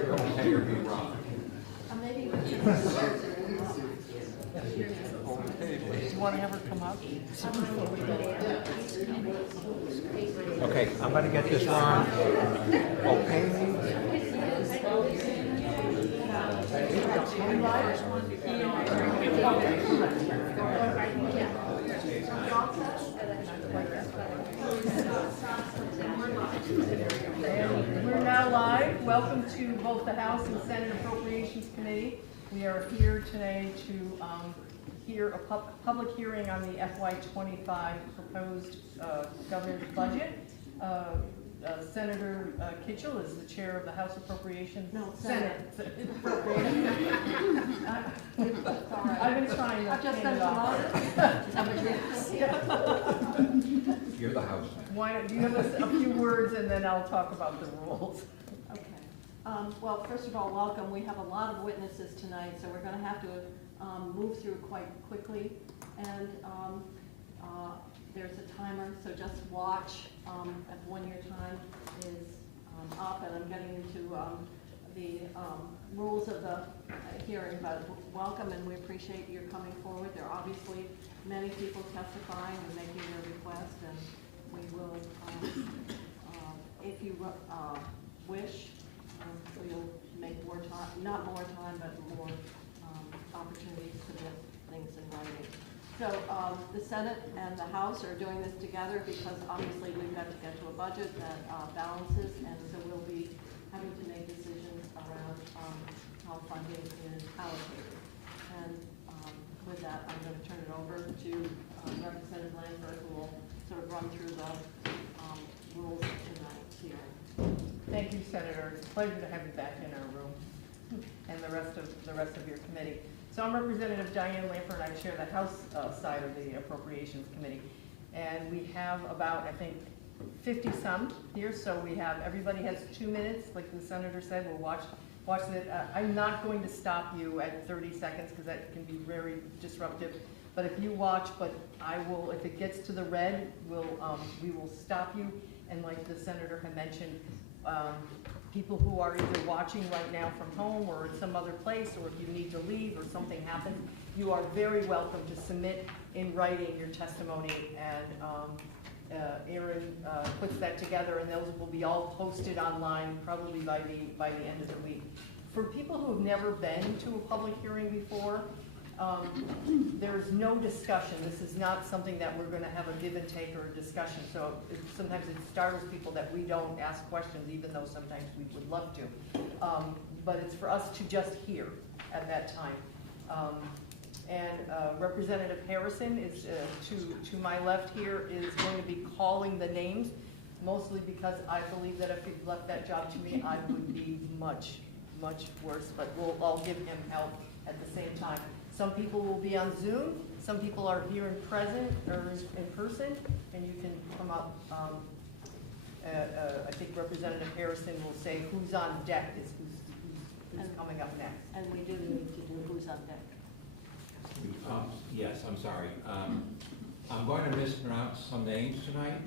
okay or be wrong. Maybe Do you want to have her come up? Okay, I'm going to get this wrong. Okay. And we're now live. Welcome to both the House and Senate Appropriations Committee. We are here today to hear a public hearing on the FY25 proposed governor's budget. Senator Kitchell is the chair of the House Appropriations. No, Senate. I've been trying to. I've just hand been it off. You're the house. Why don't you give us a few words and then I'll talk about the rules. Okay. Well, first of all, welcome. We have a lot of witnesses tonight, so we're going to have to move through quite quickly. And there's a timer, so just watch at 1 year time is up, and I'm getting into the rules of the hearing, but welcome, and we appreciate your coming forward. There are obviously many people testifying and making their request, and we will, if you wish, we'll make more time, not more time, but more opportunities to get things in writing. So the Senate and the House are doing this together because obviously we've got to get to a budget that balances, and so we'll be having to make decisions around how funding is allocated. And with that, I'm going to turn it over to Representative Lanford, who will sort of run through the rules of tonight's hearing. Thank you, Senator. It's a pleasure to have you back in our room and the rest of your committee. So I'm Representative Diane Lanford. I chair the House side of the Appropriations Committee. And we have about, I think, 50 some here. So we have, everybody has 2 minutes. Like the Senator said, we'll watch it. I'm not going to stop you at 30 seconds because that can be very disruptive. But if you watch, but I will, if it gets to the red, we will stop you. And like the Senator had mentioned, people who are either watching right now from home or in some other place, or if you need to leave or something happens, you are very welcome to submit in writing your testimony, and Aaron puts that together, and those will be all posted online probably by the end of the week. For people who have never been to a public hearing before, there is no discussion. This is not something that we're going to have a give and take or a discussion. So sometimes it startles people that we don't ask questions, even though sometimes we would love to. But it's for us to just hear at that time. Representative Harrison is to my left here is going to be calling the names, mostly because I believe that if he left that job to me, I would be much, much worse. But we'll all give him help at the same time. Some people will be on Zoom. Some people are here in person, and you can come up. I think Representative Harrison will say who's on deck is who's coming up next. And we do need to do who's on deck. Yes, I'm sorry. I'm going to mispronounce some names tonight.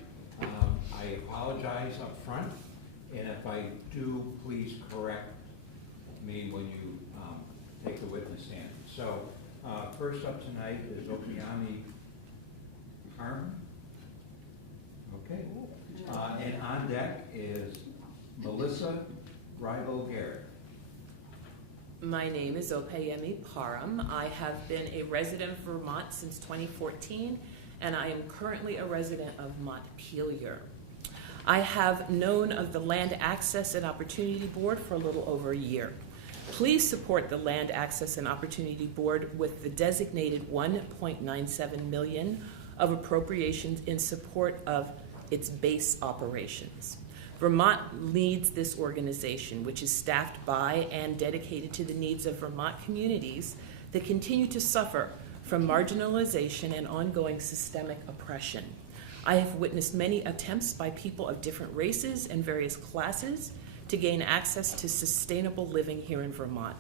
I apologize up front, and if I do, please correct me when you take the witness stand. So first up tonight is Opiami Harm. Okay. And on deck is Melissa Rival-Garrett. My name is Opeyemi Parham. I have been a resident of Vermont since 2014, and I am currently a resident of Montpelier. I have known of the Land Access and Opportunity Board for a little over a year. Please support the Land Access and Opportunity Board with the designated $1.97 million of appropriations in support of its base operations. Vermont leads this organization, which is staffed by and dedicated to the needs of Vermont communities that continue to suffer from marginalization and ongoing systemic oppression. I have witnessed many attempts by people of different races and various classes to gain access to sustainable living here in Vermont.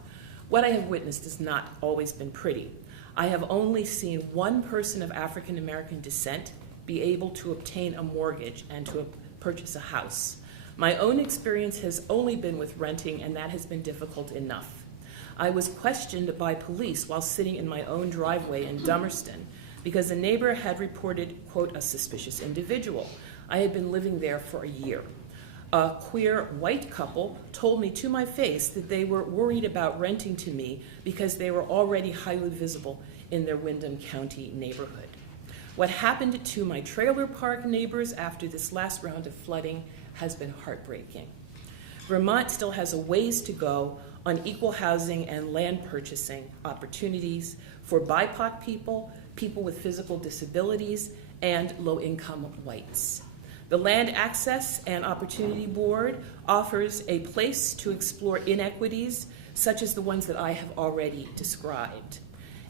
What I have witnessed has not always been pretty. I have only seen one person of African American descent be able to obtain a mortgage and to purchase a house. My own experience has only been with renting, and that has been difficult enough. I was questioned by police while sitting in my own driveway in Dummerston because a neighbor had reported, quote, a suspicious individual. I had been living there for a year. A queer white couple told me to my face that they were worried about renting to me because they were already highly visible in their Windham County neighborhood. What happened to my trailer park neighbors after this last round of flooding has been heartbreaking. Vermont still has a ways to go on equal housing and land purchasing opportunities for BIPOC people, people with physical disabilities, and low-income whites. The Land Access and Opportunity Board offers a place to explore inequities such as the ones that I have already described.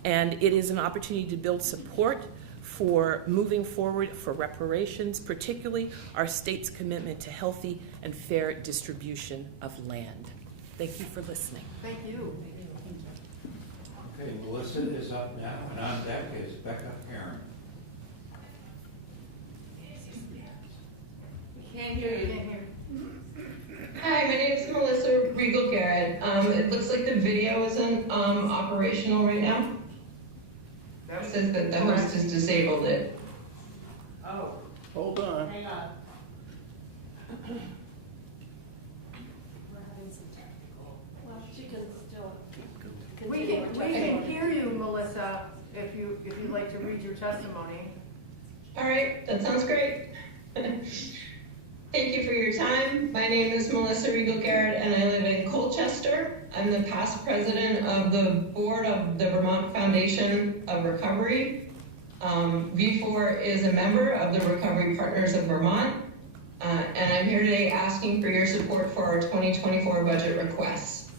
And it is an opportunity to build support for moving forward for reparations, particularly our state's commitment to healthy and fair distribution of land. Thank you for listening. Thank you. Okay, Melissa is up now, and on deck is Becca Perrin. Can't hear you. Hi, my name is Melissa Regal-Garrett. It looks like the video isn't operational right now. It says that the host has disabled it. Oh, Hold on. hang on. Well, she can still We continue. can hear you, Melissa, if you'd like to read your testimony. All right, that sounds great. Thank you for your time. My name is Melissa Regal-Garrett, and I live in Colchester. I'm the past president of the board of the Vermont Foundation of Recovery. V4 is a member of the Recovery Partners of Vermont, and I'm here today asking for your support for our 2024 budget requests.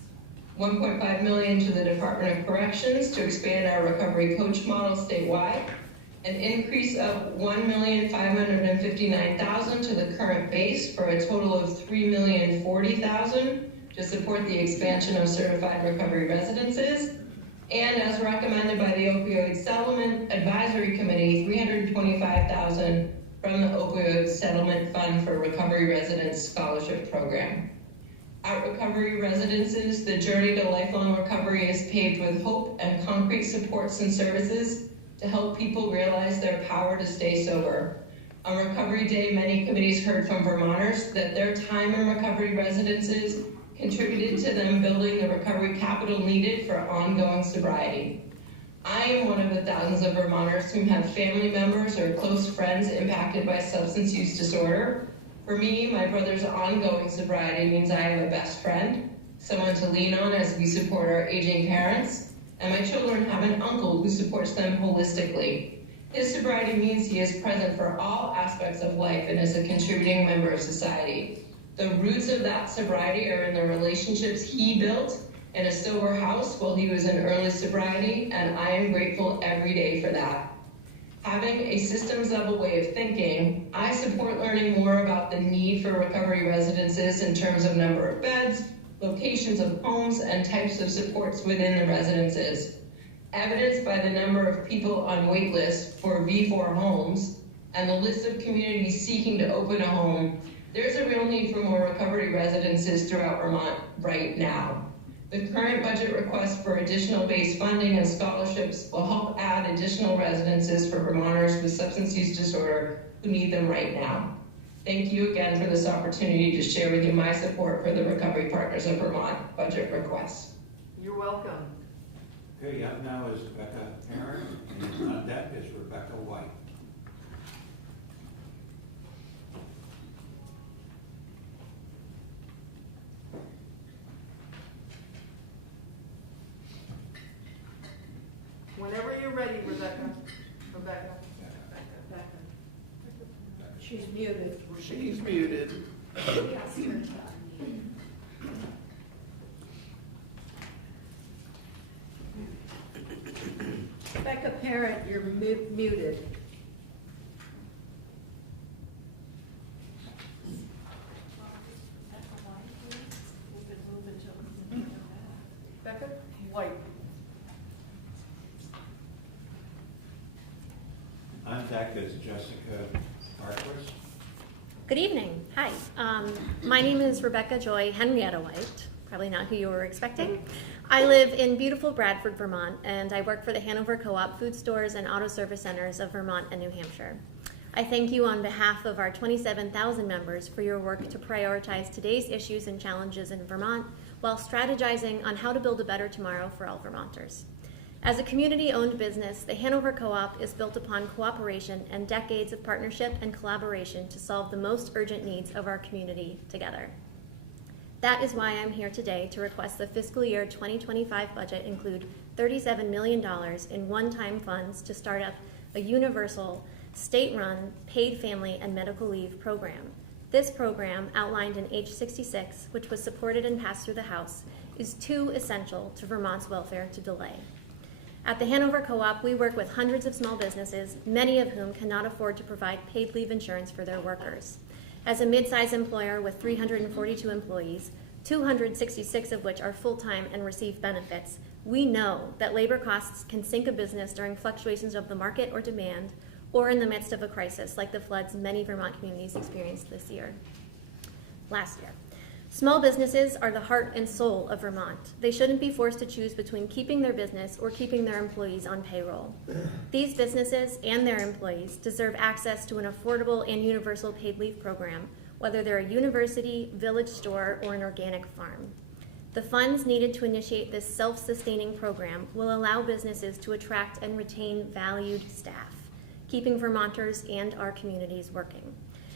$1.5 million to the Department of Corrections to expand our recovery coach model statewide, an increase of $1,559,000 to the current base for a total of $3,040,000 to support the expansion of certified recovery residences, and as recommended by the Opioid Settlement Advisory Committee, $325,000 from the Opioid Settlement Fund for Recovery Residents Scholarship Program. At recovery residences, the journey to lifelong recovery is paved with hope and concrete supports and services to help people realize their power to stay sober. On Recovery Day, many committees heard from Vermonters that their time in recovery residences contributed to them building the recovery capital needed for ongoing sobriety. I am one of the thousands of Vermonters who have family members or close friends impacted by substance use disorder. For me, my brother's ongoing sobriety means I have a best friend, someone to lean on as we support our aging parents, and my children have an uncle who supports them holistically. His sobriety means he is present for all aspects of life and is a contributing member of society. The roots of that sobriety are in the relationships he built in a sober house while he was in early sobriety, and I am grateful every day for that. Having a systems level way of thinking, I support learning more about the need for recovery residences in terms of number of beds, locations of homes, and types of supports within the residences. Evidenced by the number of people on wait lists for V4 homes and the list of communities seeking to open a home, there's a real need for more recovery residences throughout Vermont right now. The current budget request for additional base funding and scholarships will help add additional residences for Vermonters with substance use disorder who need them right now. Thank you again for this opportunity to share with you my support for the Recovery Partners of Vermont budget requests. You're welcome. Okay, up now is Becca Perrin, and on deck is Rebecca White. Whenever you're ready, Rebecca. Rebecca. She's muted. She's muted. Becca Parent, you're muted. Becca White. On deck is Jessica Harkless. Good evening. Hi, my name is Rebecca Joy Henrietta White, probably not who you were expecting. I live in beautiful Bradford, Vermont, and I work for the Hanover Co-op Food Stores and Auto Service Centers of Vermont and New Hampshire. I thank you on behalf of our 27,000 members for your work to prioritize today's issues and challenges in Vermont while strategizing on how to build a better tomorrow for all Vermonters. As a community-owned business, the Hanover Co-op is built upon cooperation and decades of partnership and collaboration to solve the most urgent needs of our community together. That is why I'm here today to request the fiscal year 2025 budget include $37 million in one-time funds to start up a universal, state-run, paid family and medical leave program. This program, outlined in H66, which was supported and passed through the House, is too essential to Vermont's welfare to delay. At the Hanover Co-op, we work with hundreds of small businesses, many of whom cannot afford to provide paid leave insurance for their workers. As a mid-size employer with 342 employees, 266 of which are full-time and receive benefits, we know that labor costs can sink a business during fluctuations of the market or demand, or in the midst of a crisis like the floods many Vermont communities experienced last year. Small businesses are the heart and soul of Vermont. They shouldn't be forced to choose between keeping their business or keeping their employees on payroll. These businesses and their employees deserve access to an affordable and universal paid leave program, whether they're a university, village store, or an organic farm. The funds needed to initiate this self-sustaining program will allow businesses to attract and retain valued staff, keeping Vermonters and our communities working.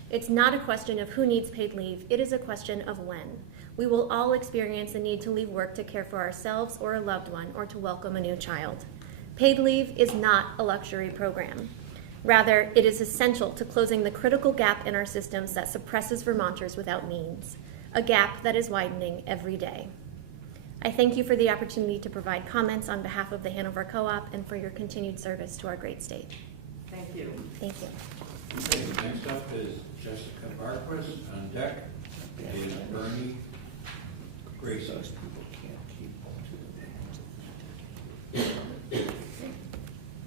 It's not a question of who needs paid leave, it is a question of when. We will all experience the need to leave work to care for ourselves or a loved one or to welcome a new child. Paid leave is not a luxury program. Rather, it is essential to closing the critical gap in our systems that suppresses Vermonters without means, a gap that is widening every day. I thank you for the opportunity to provide comments on behalf of the Hanover Co-op and for your continued service to our great state. Thank you. Thank you. Okay, next up is Jessica Barquist. On deck is Bernie Gracie.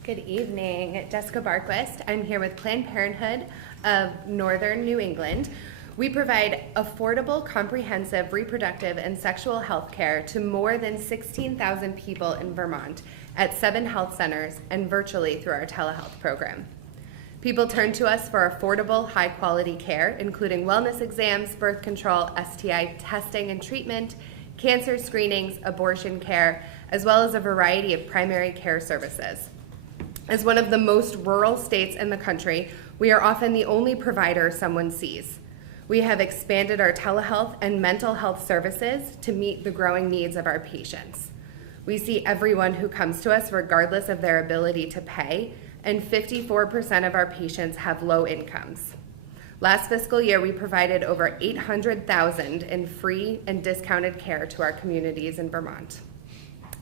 Good evening, Jessica Barquist. I'm here with Planned Parenthood of Northern New England. We provide affordable, comprehensive reproductive and sexual health care to more than 16,000 people in Vermont at 7 health centers and virtually through our telehealth program. People turn to us for affordable, high-quality care, including wellness exams, birth control, STI testing and treatment, cancer screenings, abortion care, as well as a variety of primary care services. As one of the most rural states in the country, we are often the only provider someone sees. We have expanded our telehealth and mental health services to meet the growing needs of our patients. We see everyone who comes to us regardless of their ability to pay, and 54% of our patients have low incomes. Last fiscal year, we provided over $800,000 in free and discounted care to our communities in Vermont.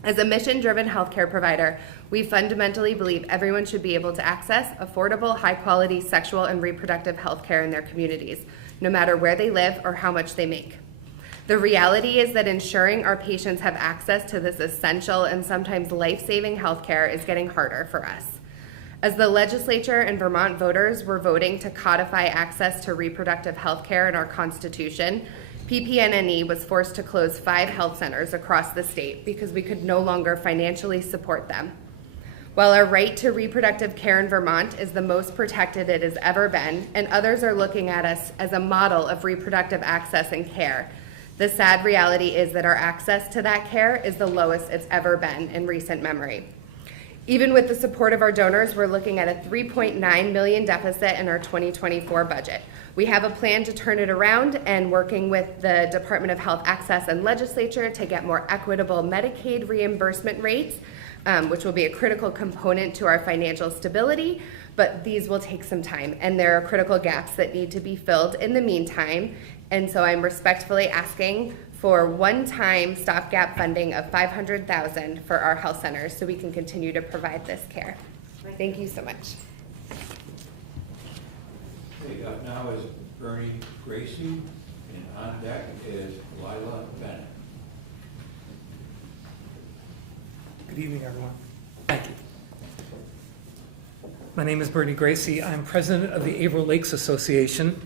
As a mission-driven healthcare provider, we fundamentally believe everyone should be able to access affordable, high-quality sexual and reproductive health care in their communities, no matter where they live or how much they make. The reality is that ensuring our patients have access to this essential and sometimes life-saving health care is getting harder for us. As the legislature and Vermont voters were voting to codify access to reproductive health care in our Constitution, PP&E was forced to close 5 health centers across the state because we could no longer financially support them. While our right to reproductive care in Vermont is the most protected it has ever been, and others are looking at us as a model of reproductive access and care, the sad reality is that our access to that care is the lowest it's ever been in recent memory. Even with the support of our donors, we're looking at a $3.9 million deficit in our 2024 budget. We have a plan to turn it around and working with the Department of Health Access and Legislature to get more equitable Medicaid reimbursement rates, which will be a critical component to our financial stability, but these will take some time, and there are critical gaps that need to be filled in the meantime, and so I'm respectfully asking for one-time stopgap funding of $500,000 for our health centers so we can continue to provide this care. Thank you so much. Okay, up now is Bernie Gracie, and on deck is Lila Bennett. Good evening, everyone. Thank you. My name is Bernie Gracie. I'm president of the Averill Lakes Association,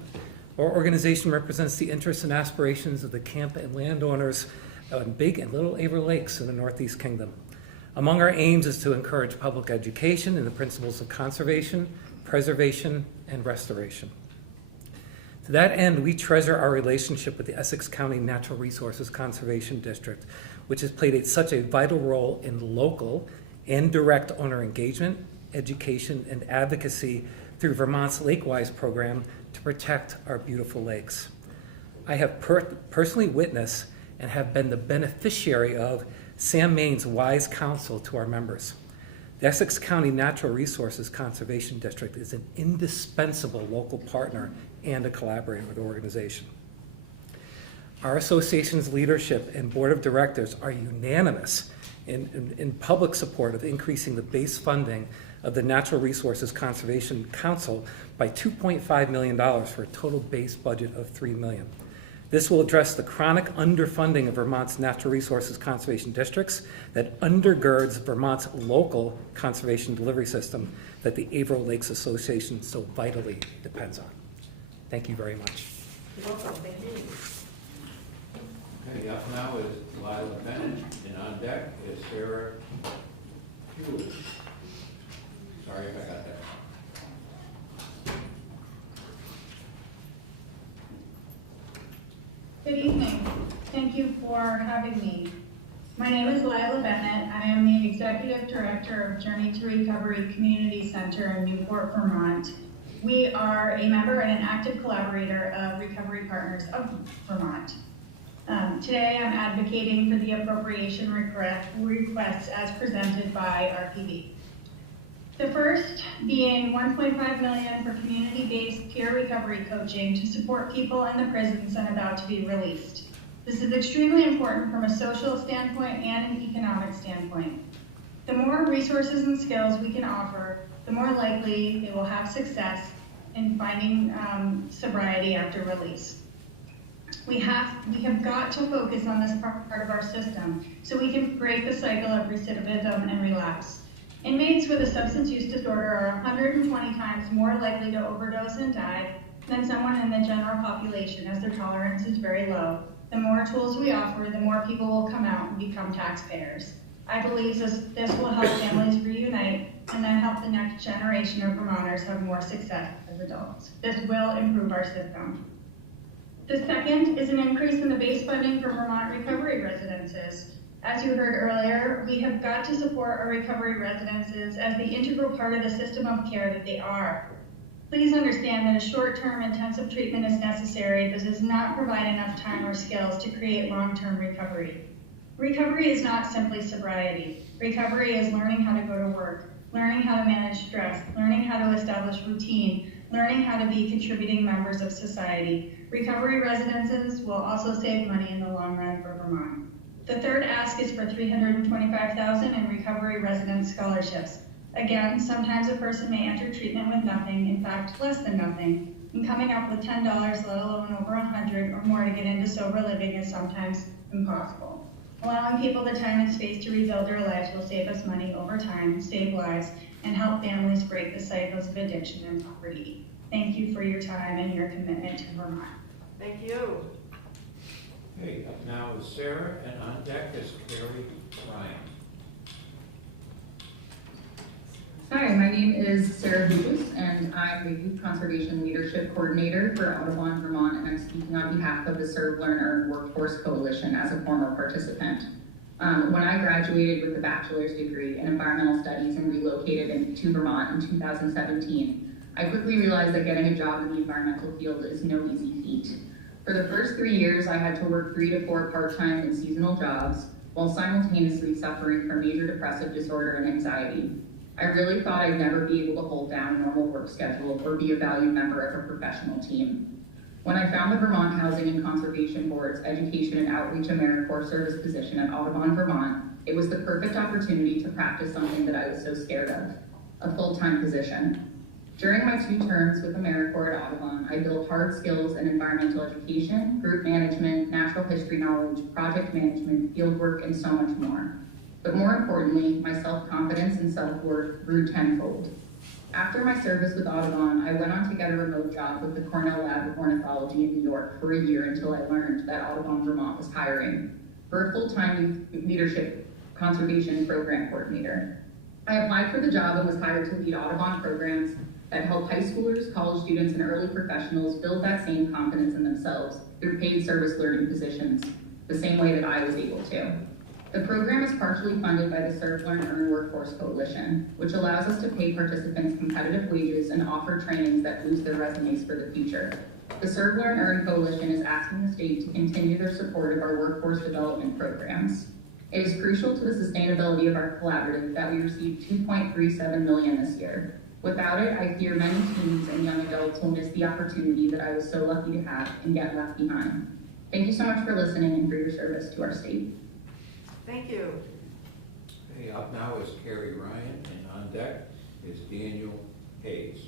Our organization represents the interests and aspirations of the camp and landowners on Big and Little Averill Lakes in the Northeast Kingdom. Among our aims is to encourage public education in the principles of conservation, preservation, and restoration. To that end, we treasure our relationship with the Essex County Natural Resources Conservation District, which has played such a vital role in local and direct owner engagement, education, and advocacy through Vermont's Lakewise program to protect our beautiful lakes. I have personally witnessed and have been the beneficiary of Sam Maine's wise counsel to our members. The Essex County Natural Resources Conservation District is an indispensable local partner and a collaborator with the organization. Our association's leadership and board of directors are unanimous in public support of increasing the base funding of the Natural Resources Conservation Council by $2.5 million for a total base budget of $3 million. This will address the chronic underfunding of Vermont's natural resources conservation districts that undergirds Vermont's local conservation delivery system that the Averill Lakes Association so vitally depends on. Thank you very much. You're welcome. Thank you. Okay, up now is Lila Bennett, and on deck is Sarah Hewlett. Sorry if I got that. Good evening. Thank you for having me. My name is Lila Bennett. I am the Executive Director of Journey to Recovery Community Center in Newport, Vermont. We are a member and an active collaborator of Recovery Partners of Vermont. Today I'm advocating for the appropriation requests as presented by RPV. The first being $1.5 million for community-based peer recovery coaching to support people in the prisons and about to be released. This is extremely important from a social standpoint and an economic standpoint. The more resources and skills we can offer, the more likely they will have success in finding sobriety after release. We have got to focus on this part of our system so we can break the cycle of recidivism and relapse. Inmates with a substance use disorder are 120 times more likely to overdose and die than someone in the general population, as their tolerance is very low. The more tools we offer, the more people will come out and become taxpayers. I believe this will help families reunite and then help the next generation of Vermonters have more success as adults. This will improve our system. The second is an increase in the base funding for Vermont recovery residences. As you heard earlier, we have got to support our recovery residences as the integral part of the system of care that they are. Please understand that a short-term intensive treatment is necessary. This does not provide enough time or skills to create long-term recovery. Recovery is not simply sobriety. Recovery is learning how to go to work, learning how to manage stress, learning how to establish routine, learning how to be contributing members of society. Recovery residences will also save money in the long run for Vermont. The third ask is for $325,000 in recovery resident scholarships. Again, sometimes a person may enter treatment with nothing, in fact, less than nothing, and coming up with $10, let alone over $100 or more to get into sober living is sometimes impossible. Allowing people the time and space to rebuild their lives will save us money over time, save lives, and help families break the cycles of addiction and poverty. Thank you for your time and your commitment to Vermont. Thank you. Okay, up now is Sarah, and on deck is Carrie Ryan. Hi, my name is Sarah Hughes, and I'm the Youth Conservation Leadership Coordinator for Audubon, Vermont, and I'm speaking on behalf of the Serve, Learn, Earn Workforce Coalition as a former participant. When I graduated with a bachelor's degree in environmental studies and relocated to Vermont in 2017, I quickly realized that getting a job in the environmental field is no easy feat. For the first 3 years, I had to work 3 to 4 part-time and seasonal jobs while simultaneously suffering from major depressive disorder and anxiety. I really thought I'd never be able to hold down a normal work schedule or be a valued member of a professional team. When I found the Vermont Housing and Conservation Board's Education and Outreach AmeriCorps service position at Audubon, Vermont, it was the perfect opportunity to practice something that I was so scared of, a full-time position. During my 2 terms with AmeriCorps at Audubon, I built hard skills in environmental education, group management, natural history knowledge, project management, field work, and so much more. But more importantly, my self-confidence and self-worth grew tenfold. After my service with Audubon, I went on to get a remote job with the Cornell Lab of Ornithology in New York for a year until I learned that Audubon Vermont was hiring for a full-time leadership conservation program coordinator. I applied for the job and was hired to lead Audubon programs that help high schoolers, college students, and early professionals build that same confidence in themselves through paid service learning positions, the same way that I was able to. The program is partially funded by the Serve, Learn, Earn Workforce Coalition, which allows us to pay participants competitive wages and offer trainings that boost their resumes for the future. The Serve, Learn, Earn Coalition is asking the state to continue their support of our workforce development programs. It is crucial to the sustainability of our collaborative that we received $2.37 million this year. Without it, I fear many teens and young adults will miss the opportunity that I was so lucky to have and get left behind. Thank you so much for listening and for your service to our state. Thank you. Okay, up now is Carrie Ryan, and on deck is Daniel Hayes.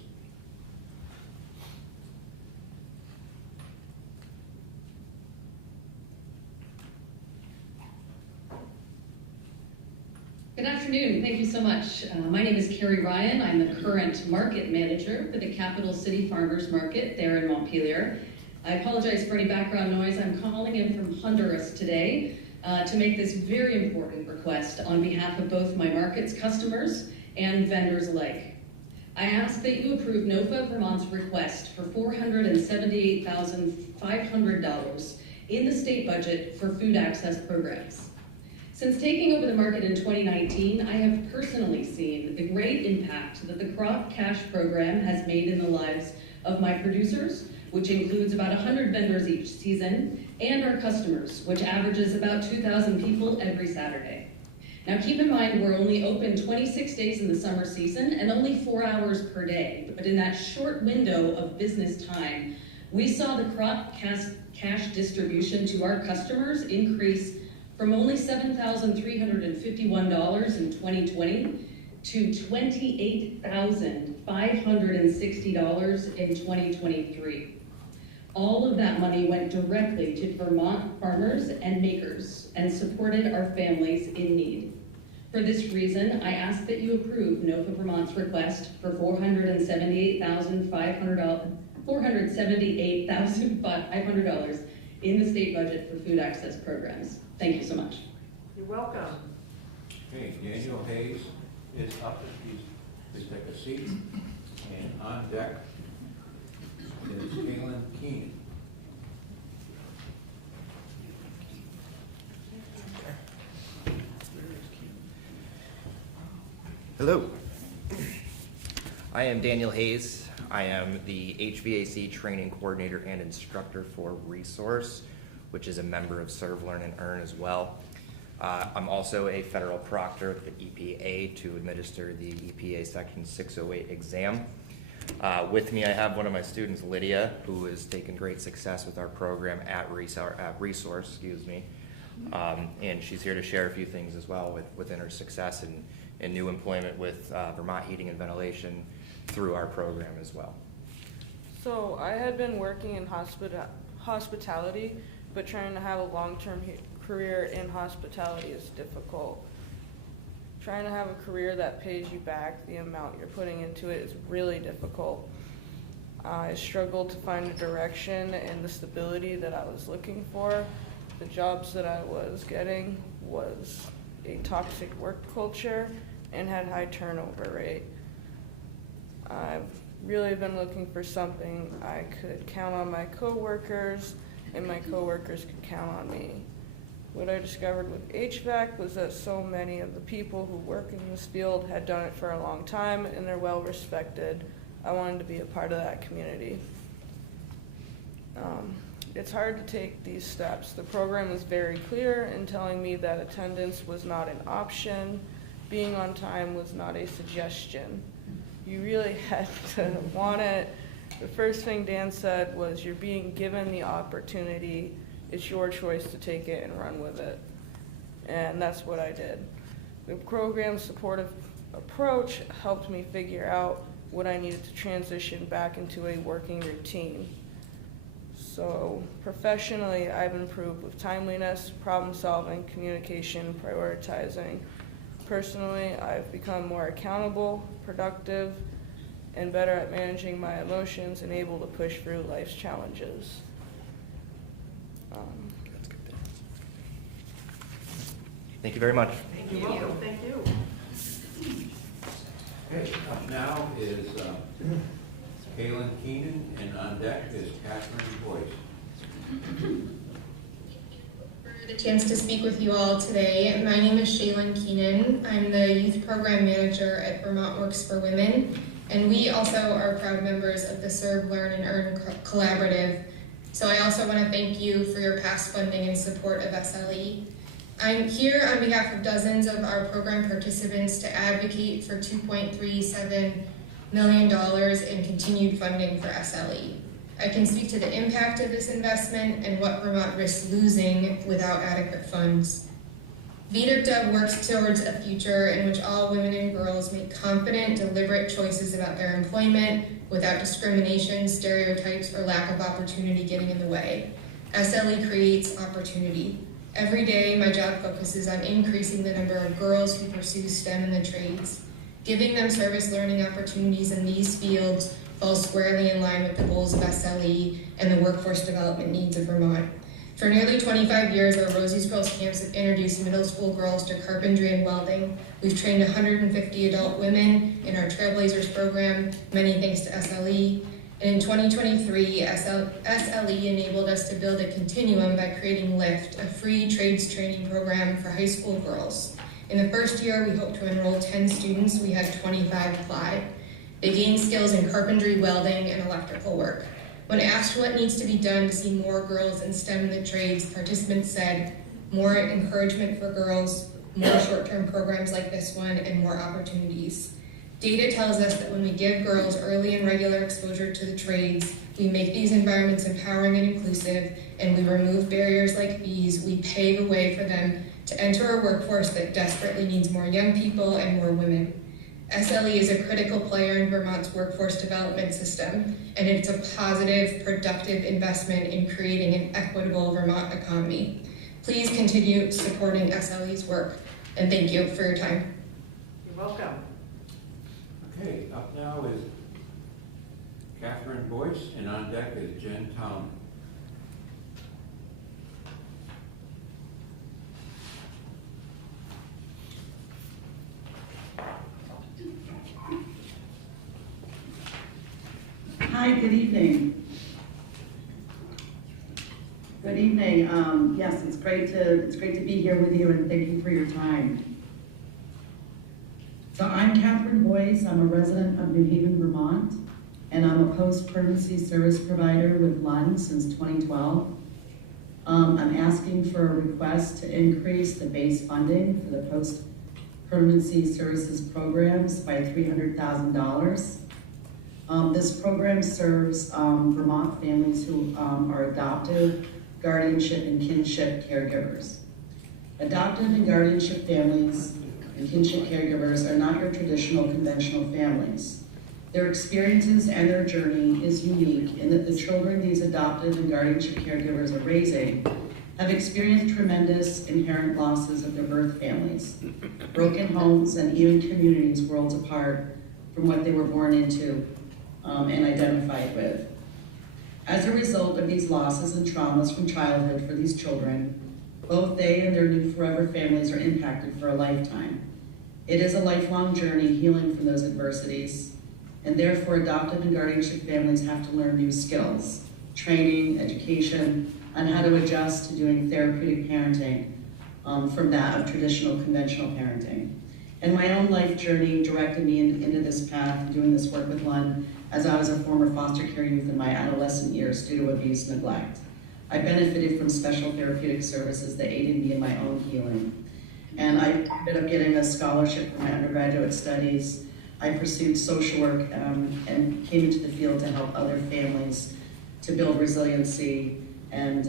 Good afternoon. Thank you so much. My name is Carrie Ryan. I'm the current market manager for the Capital City Farmers Market there in Montpelier. I apologize for any background noise. I'm calling in from Honduras today to make this very important request on behalf of both my market's customers and vendors alike. I ask that you approve NOFA Vermont's request for $478,500 in the state budget for food access programs. Since taking over the market in 2019, I have personally seen the great impact that the Crop Cash program has made in the lives of my producers, which includes about 100 vendors each season, and our customers, which averages about 2,000 people every Saturday. Now keep in mind, we're only open 26 days in the summer season and only 4 hours per day, but in that short window of business time, we saw the Crop Cash distribution to our customers increase from only $7,351 in 2020 to $28,560 in 2023. All of that money went directly to Vermont farmers and makers and supported our families in need. For this reason, I ask that you approve NOFA Vermont's request for $478,500 in the state budget for food access programs. Thank you so much. You're welcome. Okay, Daniel Hayes is up. Please take a seat. And on deck is Caitlin Keenan. Hello. I am Daniel Hayes. I am the HVAC training coordinator and instructor for Resource, which is a member of Serve, Learn, and Earn as well. I'm also a federal proctor with the EPA to administer the EPA Section 608 exam. With me, I have one of my students, Lydia, who has taken great success with our program at Resource, and she's here to share a few things as well within her success and new employment with Vermont Heating and Ventilation through our program as well. So I had been working in hospitality, but trying to have a long-term career in hospitality is difficult. Trying to have a career that pays you back the amount you're putting into it is really difficult. I struggled to find a direction and the stability that I was looking for. The jobs that I was getting was a toxic work culture and had high turnover rate. I've really been looking for something I could count on my coworkers and my coworkers could count on me. What I discovered with HVAC was that so many of the people who work in this field had done it for a long time and they're well respected. I wanted to be a part of that community. It's hard to take these steps. The program was very clear in telling me that attendance was not an option, being on time was not a suggestion. You really had to want it. The first thing Dan said was, you're being given the opportunity, it's your choice to take it and run with it. And that's what I did. The program's supportive approach helped me figure out what I needed to transition back into a working routine. So professionally, I've improved with timeliness, problem solving, communication, prioritizing. Personally, I've become more accountable, productive. and better at managing my emotions and able to push through life's challenges. Thank you very much. You're welcome, thank you. Okay, up now is Kaylin Keenan, and on deck is Catherine Boyce. For the chance to speak with you all today. My name is Shaylin Keenan. I'm the Youth Program Manager at Vermont Works for Women, and we also are proud members of the Serve, Learn, and Earn Collaborative. So I also want to thank you for your past funding and support of SLE. I'm here on behalf of dozens of our program participants to advocate for $2.37 million in continued funding for SLE. I can speak to the impact of this investment and what Vermont risks losing without adequate funds. VDRCW works towards a future in which all women and girls make confident, deliberate choices about their employment without discrimination, stereotypes, or lack of opportunity getting in the way. SLE creates opportunity. Every day, my job focuses on increasing the number of girls who pursue STEM and the trades. Giving them service learning opportunities in these fields falls squarely in line with the goals of SLE and the workforce development needs of Vermont. For nearly 25 years, our Rosie's Girls camps have introduced middle school girls to carpentry and welding. We've trained 150 adult women in our Trailblazers program, many thanks to SLE. And in 2023, SLE enabled us to build a continuum by creating LIFT, a free trades training program for high school girls. In the first year, we hoped to enroll 10 students. We had 25 apply. They gained skills in carpentry, welding, and electrical work. When asked what needs to be done to see more girls in STEM and the trades, participants said, more encouragement for girls, more short-term programs like this one, and more opportunities. Data tells us that when we give girls early and regular exposure to the trades, we make these environments empowering and inclusive, and we remove barriers like fees. We pave a way for them to enter a workforce that desperately needs more young people and more women. SLE is a critical player in Vermont's workforce development system, and it's a positive, productive investment in creating an equitable Vermont economy. Please continue supporting SLE's work, and thank you for your time. You're welcome. Okay, up now is Catherine Boyce, and on deck is Jen Town. Hi, good evening. Good evening. Yes, it's great to be here with you, and thank you for your time. So I'm Catherine Boyce. I'm a resident of New Haven, Vermont, and I'm a post-permanency service provider with LUN since 2012. I'm asking for a request to increase the base funding for the post-permanency services programs by $300,000. This program serves Vermont families who are adoptive, guardianship, and kinship caregivers. Adoptive and guardianship families and kinship caregivers are not your traditional conventional families. Their experiences and their journey is unique in that the children these adoptive and guardianship caregivers are raising have experienced tremendous inherent losses of their birth families, broken homes, and even communities worlds apart from what they were born into and identified with. As a result of these losses and traumas from childhood for these children, both they and their new forever families are impacted for a lifetime. It is a lifelong journey healing from those adversities, and therefore adoptive and guardianship families have to learn new skills, training, education, on how to adjust to doing therapeutic parenting from that of traditional conventional parenting. And my own life journey directed me into this path, doing this work with LUN, as I was a former foster care youth in my adolescent years due to abuse and neglect. I benefited from special therapeutic services that aided me in my own healing. And I ended up getting a scholarship for my undergraduate studies. I pursued social work and came into the field to help other families to build resiliency and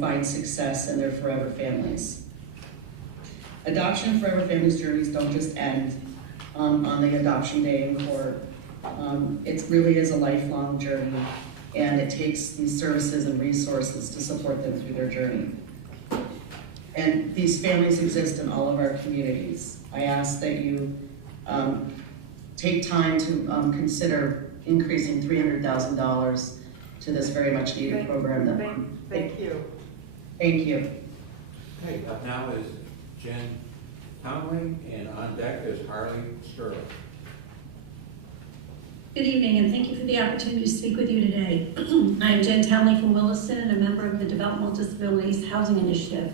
find success in their forever families. Adoption and forever families journeys don't just end on the adoption day in court. It really is a lifelong journey, and it takes these services and resources to support them through their journey. And these families exist in all of our communities. I ask that you take time to consider increasing $300,000 to this very much needed program. Thank you. Thank you. Okay, up now is Jen Townley, and on deck is Harley Sterling. Good evening, and thank you for the opportunity to speak with you today. I am Jen Townley from Williston and a member of the Developmental Disabilities Housing Initiative.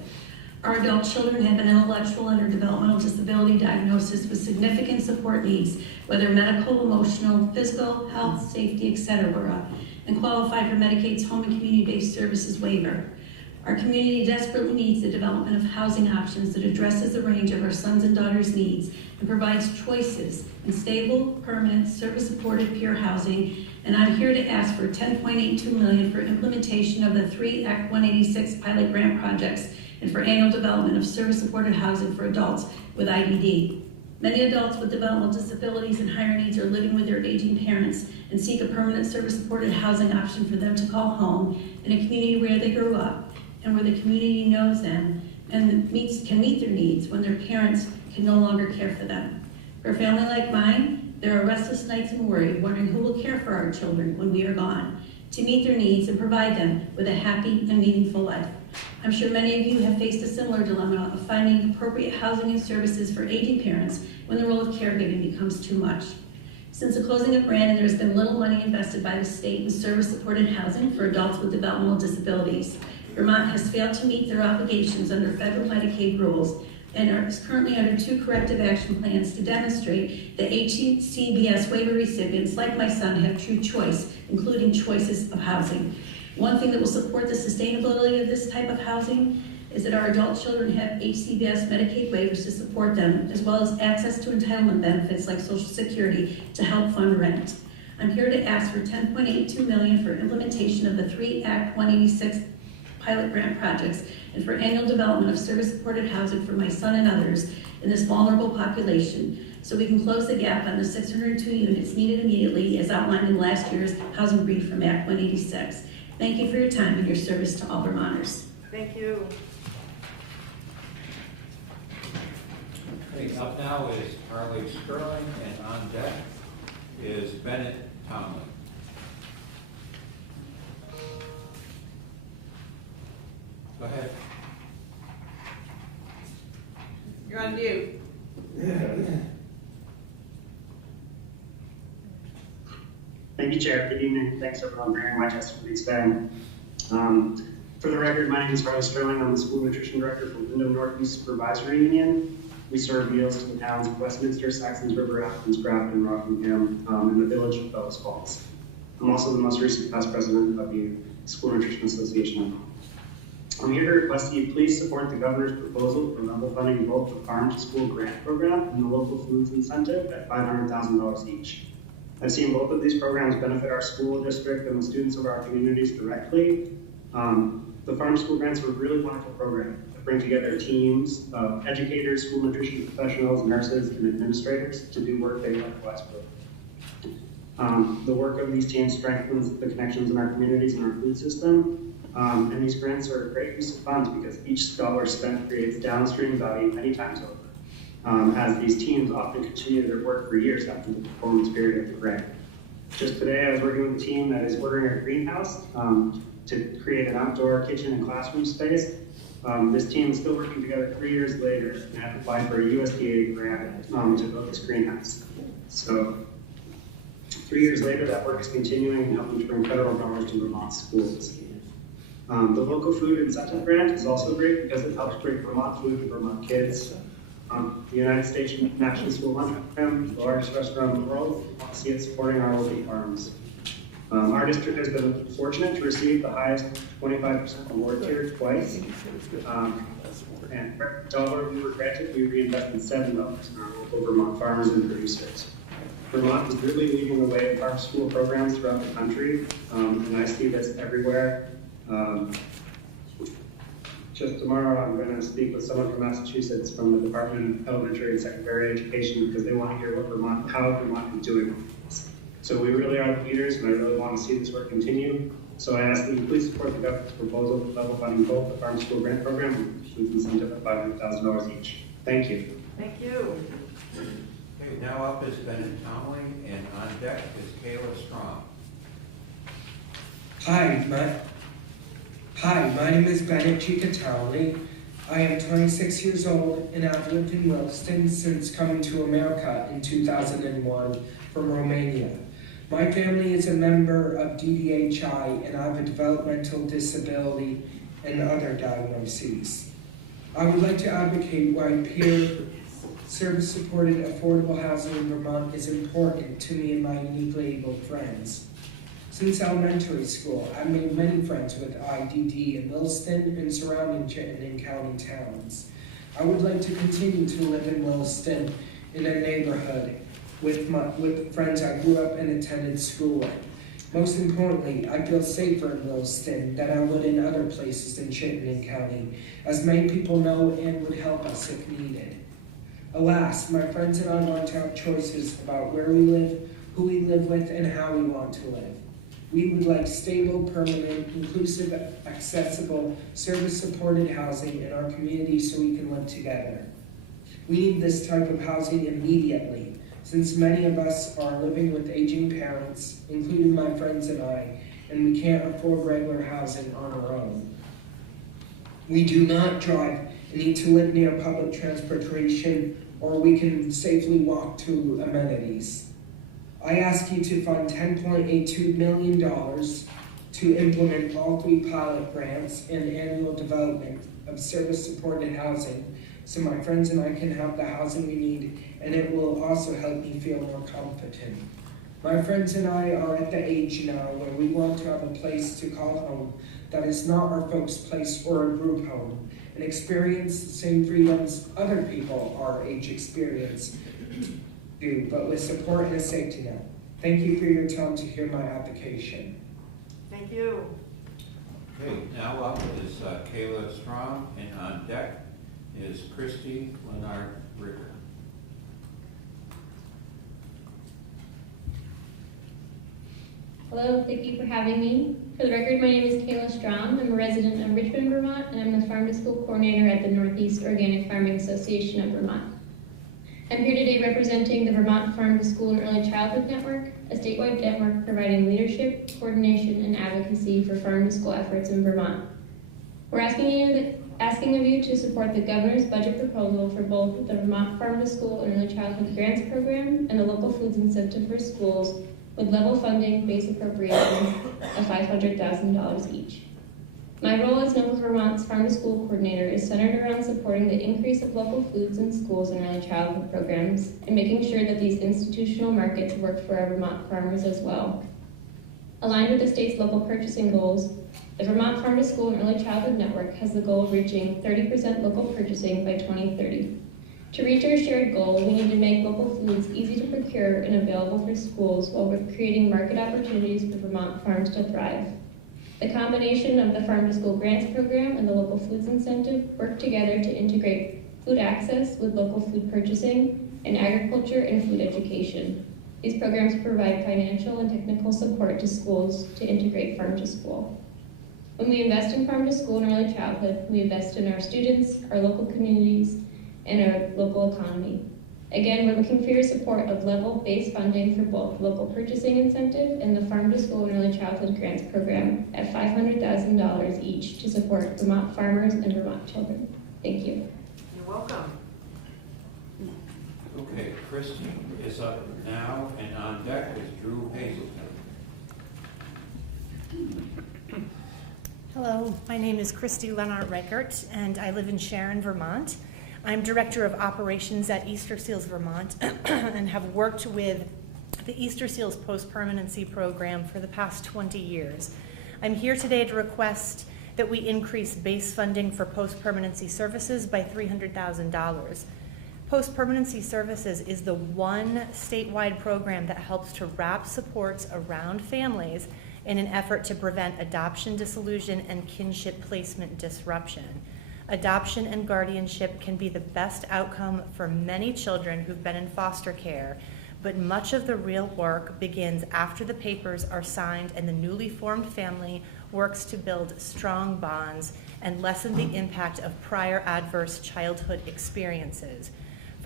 Our adult children have an intellectual and or developmental disability diagnosis with significant support needs, whether medical, emotional, physical, health, safety, etc., and qualify for Medicaid's home and community-based services waiver. Our community desperately needs the development of housing options that addresses the range of our sons and daughters' needs and provides choices in stable, permanent, service-supported peer housing. And I'm here to ask for $10.82 million for implementation of the 3 Act 186 pilot grant projects and for annual development of service-supported housing for adults with IDD. Many adults with developmental disabilities and higher needs are living with their aging parents and seek a permanent service-supported housing option for them to call home in a community where they grew up and where the community knows them and can meet their needs when their parents can no longer care for them. For a family like mine, there are restless nights and worry, wondering who will care for our children when we are gone, to meet their needs and provide them with a happy and meaningful life. I'm sure many of you have faced a similar dilemma of finding appropriate housing and services for aging parents when the role of caregiving becomes too much. Since the closing of Brandon, there's been little money invested by the state in service-supported housing for adults with developmental disabilities. Vermont has failed to meet their obligations under federal Medicaid rules and is currently under 2 corrective action plans to demonstrate that HCBS waiver recipients, like my son, have true choice, including choices of housing. One thing that will support the sustainability of this type of housing is that our adult children have HCBS Medicaid waivers to support them, as well as access to entitlement benefits like Social Security to help fund rent. I'm here to ask for $10.82 million for implementation of the 3 Act 186 pilot grant projects and for annual development of service-supported housing for my son and others in this vulnerable population, so we can close the gap on the 602 units needed immediately as outlined in last year's Housing Brief from Act 186. Thank you for your time and your service to all Vermonters. Thank you. Okay, up now is Harley Sterling, and on deck is Bennett Tomlin. Go ahead. You're on mute. Thank you, Chair. Good evening. Thanks everyone for hearing my testimony today. For the record, my name is Harley Sterling. I'm the School Nutrition Director for Wyndham Northeast Supervisory Union. We serve meals to the towns of Westminster, Saxons River, Athens, Grafton, Rockingham, and the village of Bellows Falls. I'm also the most recent past president of the School Nutrition Association. I'm here to request that you please support the governor's proposal for level funding both the Farm to School grant program and the local foods incentive at $500,000 each. I've seen both of these programs benefit our school district and the students of our communities directly. The Farm to School grants are a really wonderful program that bring together teams of educators, school nutrition professionals, nurses, and administrators to do work they otherwise would. The work of these teams strengthens the connections in our communities and our food system. And these grants are a great use of funds because each dollar spent creates downstream value many times over, as these teams often continue their work for years after the performance period of the grant. Just today, I was working with a team that is ordering a greenhouse to create an outdoor kitchen and classroom space. This team is still working together 3 years later and have applied for a USDA grant to build this greenhouse. So 3 years later, that work is continuing and helping to bring federal dollars to Vermont schools. The local food incentive grant is also great because it helps bring Vermont food to Vermont kids. The United States National School Lunch Program, the largest restaurant in the world, want to see it supporting our local farms. Our district has been fortunate to receive the highest 25% award tier twice. And for every dollar we were granted, we reinvested $7 in our local Vermont farmers and producers. Vermont is really leading the way in farm school programs throughout the country, and I see this everywhere. Just tomorrow, I'm going to speak with someone from Massachusetts from the Department of Elementary and Secondary Education because they want to hear how Vermont is doing this. So we really are the leaders, and I really want to see this work continue. So I ask that you please support the governor's proposal for level funding both the Farm School Grant Program and food incentive at $500,000 each. Thank you. Thank you. Okay, now up is Bennett Townley, and on deck is Kayla Strong. Hi, my name is Bennett Chica Townley. I am 26 years old and I've lived in Williston since coming to America in 2001 from Romania. My family is a member of DDHI and I have a developmental disability and other diagnoses. I would like to advocate why peer service-supported affordable housing in Vermont is important to me and my uniquely abled friends. Since elementary school, I've made many friends with IDD in Williston and surrounding Chittenden County towns. I would like to continue to live in Williston in a neighborhood with friends I grew up and attended school with. Most importantly, I feel safer in Williston than I would in other places in Chittenden County, as many people know and would help us if needed. Alas, my friends and I want to have choices about where we live, who we live with, and how we want to live. We would like stable, permanent, inclusive, accessible, service-supported housing in our community so we can live together. We need this type of housing immediately, since many of us are living with aging parents, including my friends and I, and we can't afford regular housing on our own. We do not drive and need to live near public transportation, or we can safely walk to amenities. I ask you to fund $10.82 million to implement all 3 pilot grants and annual development of service-supported housing so my friends and I can have the housing we need, and it will also help me feel more confident. My friends and I are at the age now where we want to have a place to call home that is not our folks' place or a group home, and experience the same freedoms other people our age experience do, but with support and a safety net. Thank you for your time to hear my application. Thank you. Okay, now up is Kayla Strong, and on deck is Christy Leonard Ricker. Hello, thank you for having me. For the record, my name is Kayla Strong. I'm a resident of Richmond, Vermont, and I'm the Farm to School Coordinator at the Northeast Organic Farming Association of Vermont. I'm here today representing the Vermont Farm to School and Early Childhood Network, a statewide network providing leadership, coordination, and advocacy for farm to school efforts in Vermont. We're asking of you to support the governor's budget proposal for both the Vermont Farm to School and Early Childhood Grants Program and the Local Foods Incentive for Schools with level funding base appropriations of $500,000 each. My role as NOVA Vermont's Farm to School Coordinator is centered around supporting the increase of local foods in schools and early childhood programs and making sure that these institutional markets work for our Vermont farmers as well. Aligned with the state's local purchasing goals, the Vermont Farm to School and Early Childhood Network has the goal of reaching 30% local purchasing by 2030. To reach our shared goal, we need to make local foods easy to procure and available for schools while we're creating market opportunities for Vermont farms to thrive. The combination of the Farm to School Grants Program and the Local Foods Incentive work together to integrate food access with local food purchasing and agriculture and food education. These programs provide financial and technical support to schools to integrate farm to school. When we invest in farm to school and early childhood, we invest in our students, our local communities, and our local economy. Again, we're looking for your support of level-based funding for both the Local Purchasing Incentive and the Farm to School and Early Childhood Grants Program at $500,000 each to support Vermont farmers and Vermont children. Thank you. You're welcome. Okay, Christy is up now, and on deck is Drew Hazelton. Hello, my name is Christy Leonard Reichert, and I live in Sharon, Vermont. I'm Director of Operations at Easter Seals Vermont and have worked with the Easter Seals Post-Permanency Program for the past 20 years. I'm here today to request that we increase base funding for post-permanency services by $300,000. Post-permanency services is the one statewide program that helps to wrap supports around families in an effort to prevent adoption dissolution and kinship placement disruption. Adoption and guardianship can be the best outcome for many children who've been in foster care, but much of the real work begins after the papers are signed and the newly formed family works to build strong bonds and lessen the impact of prior adverse childhood experiences.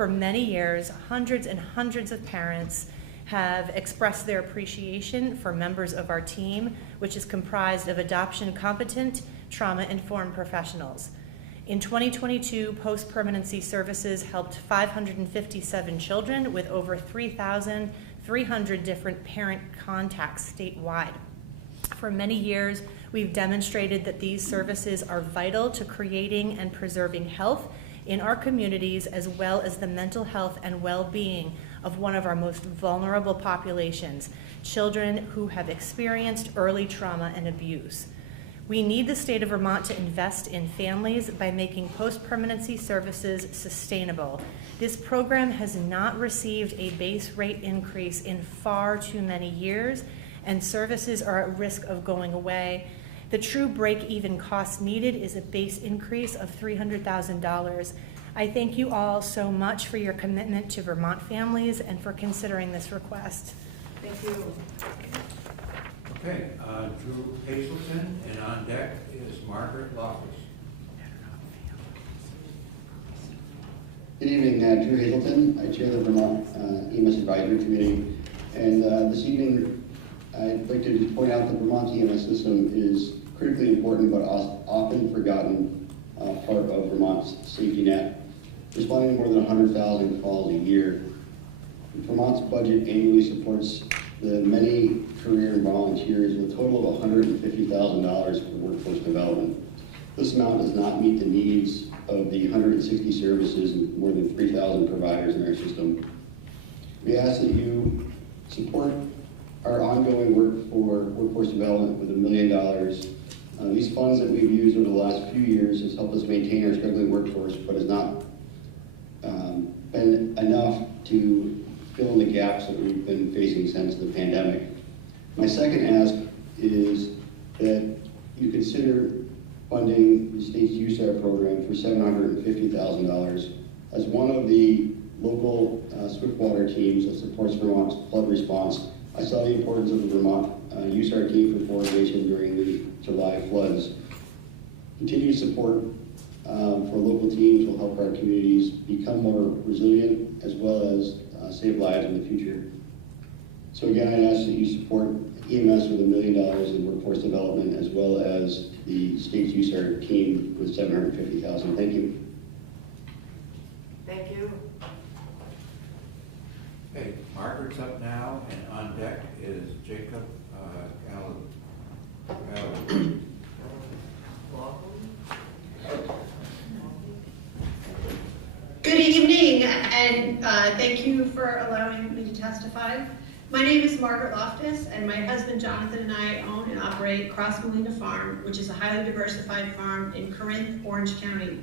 For many years, hundreds and hundreds of parents have expressed their appreciation for members of our team, which is comprised of adoption-competent, trauma-informed professionals. In 2022, post-permanency services helped 557 children with over 3,300 different parent contacts statewide. For many years, we've demonstrated that these services are vital to creating and preserving health in our communities, as well as the mental health and well-being of one of our most vulnerable populations, children who have experienced early trauma and abuse. We need the state of Vermont to invest in families by making post-permanency services sustainable. This program has not received a base rate increase in far too many years, and services are at risk of going away. The true break-even cost needed is a base increase of $300,000. I thank you all so much for your commitment to Vermont families and for considering this request. Thank you. Okay, Drew Hazelton, and on deck is Margaret Loftus. Good evening, Drew Hazelton. I chair the Vermont EMS Advisory Committee, and this evening I'd like to just point out that Vermont's EMS system is critically important but often forgotten part of Vermont's safety net, responding to more than 100,000 calls a year. Vermont's budget annually supports the many career and volunteers with a total of $150,000 for workforce development. This amount does not meet the needs of the 160 services and more than 3,000 providers in our system. We ask that you support our ongoing work for workforce development with $1 million. These funds that we've used over the last few years has helped us maintain our struggling workforce, but has not been enough to fill in the gaps that we've been facing since the pandemic. My second ask is that you consider funding the state's USAR program for $750,000. As one of the local swiftwater teams that supports Vermont's flood response, I saw the importance of the Vermont USAR team for coordination during the July floods. Continued support for local teams will help our communities become more resilient as well as save lives in the future. So again, I'd ask that you support EMS with $1 million in workforce development as well as the state's USAR team with $750,000. Thank you. Thank you. Okay, Margaret's up now, and on deck is Jacob Good evening, and thank you for allowing me to testify. My name is Margaret Loftus, and my husband Jonathan and I own and operate Cross Molina Farm, which is a highly diversified farm in Corinth, Orange County.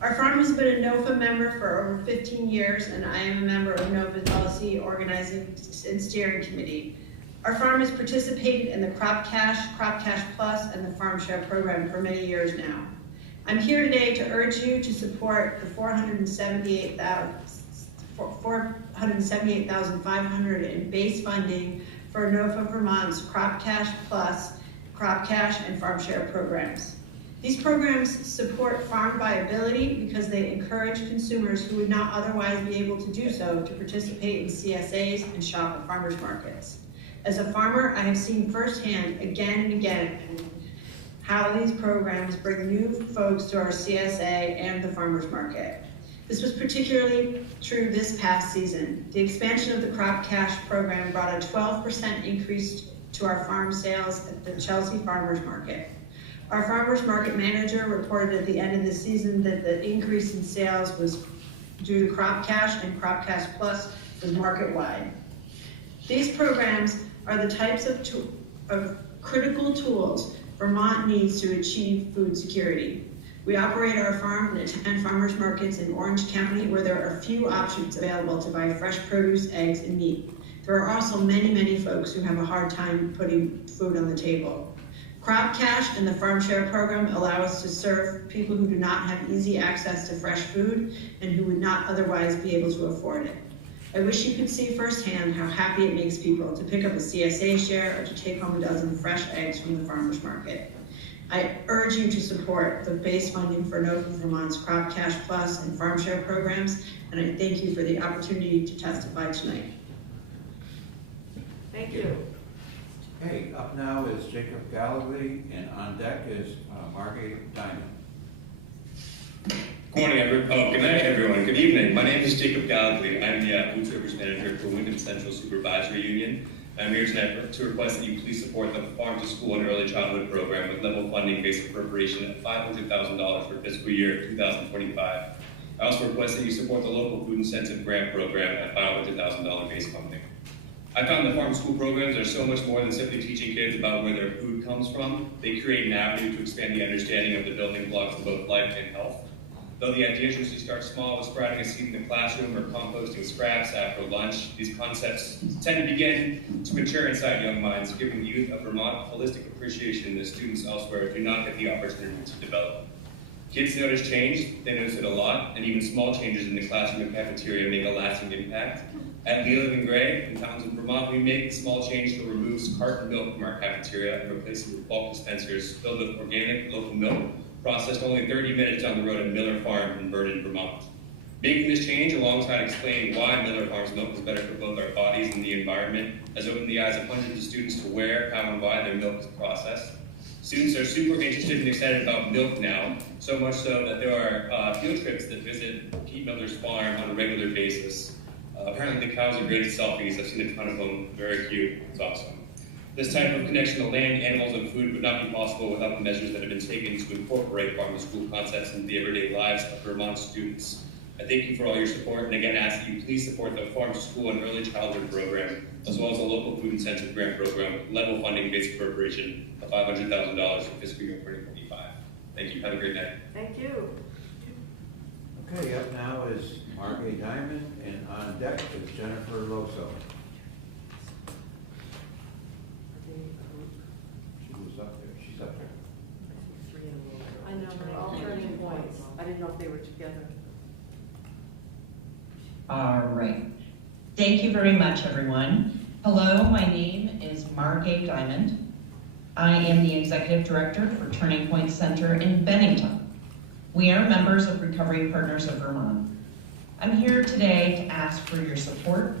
Our farm has been a NOFA member for over 15 years, and I am a member of NOFA's policy organizing and steering committee. Our farm has participated in the Crop Cash Plus, and the Farm Share program for many years now. I'm here today to urge you to support the $478,500 in base funding for NOFA Vermont's Crop Cash Plus, Crop Cash, and Farm Share programs. These programs support farm viability because they encourage consumers who would not otherwise be able to do so to participate in CSAs and shop at farmers markets. As a farmer, I have seen firsthand again and again how these programs bring new folks to our CSA and the farmers market. This was particularly true this past season. The expansion of the Crop Cash program brought a 12% increase to our farm sales at the Chelsea Farmers Market. Our farmers market manager reported at the end of the season that the increase in sales was due to Crop Cash, and Crop Cash Plus was market-wide. These programs are the types of critical tools Vermont needs to achieve food security. We operate our farm and attend farmers markets in Orange County where there are few options available to buy fresh produce, eggs, and meat. There are also many, many folks who have a hard time putting food on the table. Crop Cash and the Farm Share program allow us to serve people who do not have easy access to fresh food and who would not otherwise be able to afford it. I wish you could see firsthand how happy it makes people to pick up a CSA share or to take home a dozen fresh eggs from the farmer's market. I urge you to support the base funding for NOFA Vermont's Crop Cash Plus and Farm Share programs, and I thank you for the opportunity to testify tonight. Thank you. Okay, up now is Jacob Galloway, and on deck is Margaret Diamond. Good morning, good night, everyone. Good evening. My name is Jacob Galloway. I'm the food service manager for Wyndham Central Supervisory Union. I'm here tonight to request that you please support the Farm to School and Early Childhood Program with level funding based appropriation of $500,000 for fiscal year 2025. I also request that you support the local food incentive grant program at $500,000 base funding. I found the farm to school programs are so much more than simply teaching kids about where their food comes from. They create an avenue to expand the understanding of the building blocks of both life and health. Though the idea usually starts small with sprouting a seed in the classroom or composting scraps after lunch, these concepts tend to begin to mature inside young minds, giving the youth of Vermont holistic appreciation that students elsewhere do not get the opportunity to develop. Kids notice change, they notice it a lot, and even small changes in the classroom and cafeteria make a lasting impact. At We Live in Gray, in Townsend, Vermont, we make the small change to remove carton milk from our cafeteria and replace it with bulk dispensers filled with organic local milk, processed only 30 minutes down the road at Miller Farm in Vernon, Vermont. Making this change, alongside explaining why Miller Farm's milk is better for both our bodies and the environment, has opened the eyes of hundreds of students to where, how, and why their milk is processed. Students are super interested and excited about milk now, so much so that there are field trips that visit Pete Miller's farm on a regular basis. Apparently the cows are great at selfies. I've seen a ton of them, very cute, it's awesome. This type of connection to land, animals, and food would not be possible without the measures that have been taken to incorporate farm to school concepts into the everyday lives of Vermont students. I thank you for all your support, and again ask that you please support the Farm to School and Early Childhood Program, as well as the local food incentive grant program, level funding based appropriation of $500,000 for fiscal year 2025. Thank you. Have a great night. Thank you. Okay, up now is Margaret Diamond, and on deck is Jennifer Loso. She's up there. I know, they're all turning points. I didn't know if they were together. All right. Thank you very much, everyone. Hello, my name is Margaret Diamond. I am the Executive Director for Turning Point Center in Bennington. We are members of Recovery Partners of Vermont. I'm here today to ask for your support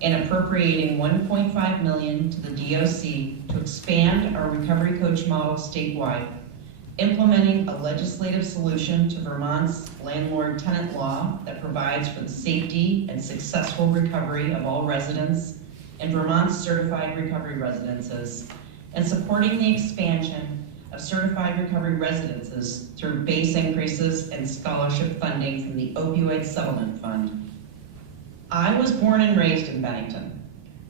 in appropriating $1.5 million to the DOC to expand our recovery coach model statewide, implementing a legislative solution to Vermont's landlord-tenant law that provides for the safety and successful recovery of all residents in Vermont's certified recovery residences, and supporting the expansion of certified recovery residences through base increases and scholarship funding from the Opioid Settlement Fund. I was born and raised in Bennington.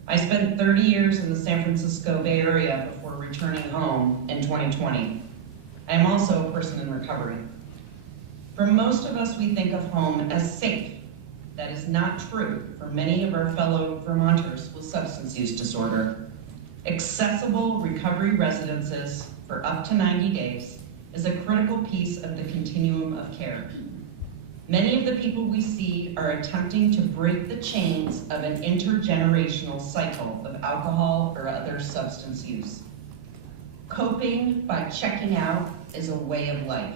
I spent 30 years in the San Francisco Bay Area before returning home in 2020. I am also a person in recovery. For most of us, we think of home as safe. That is not true for many of our fellow Vermonters with substance use disorder. Accessible recovery residences for up to 90 days is a critical piece of the continuum of care. Many of the people we see are attempting to break the chains of an intergenerational cycle of alcohol or other substance use. Coping by checking out is a way of life.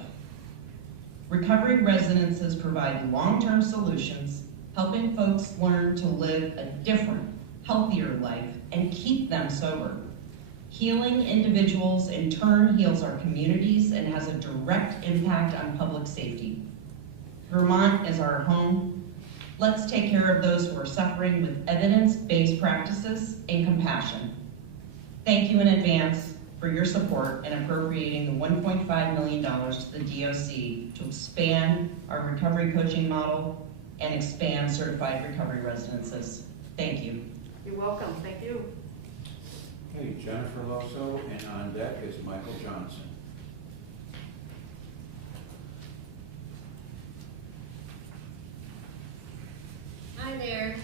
Recovery residences provide long-term solutions, helping folks learn to live a different, healthier life and keep them sober. Healing individuals in turn heals our communities and has a direct impact on public safety. Vermont is our home. Let's take care of those who are suffering with evidence-based practices and compassion. Thank you in advance for your support in appropriating the $1.5 million to the DOC to expand our recovery coaching model and expand certified recovery residences. Thank you. You're welcome. Thank you. Okay, Jennifer Loso, and on deck is Michael Johnson. Hi there.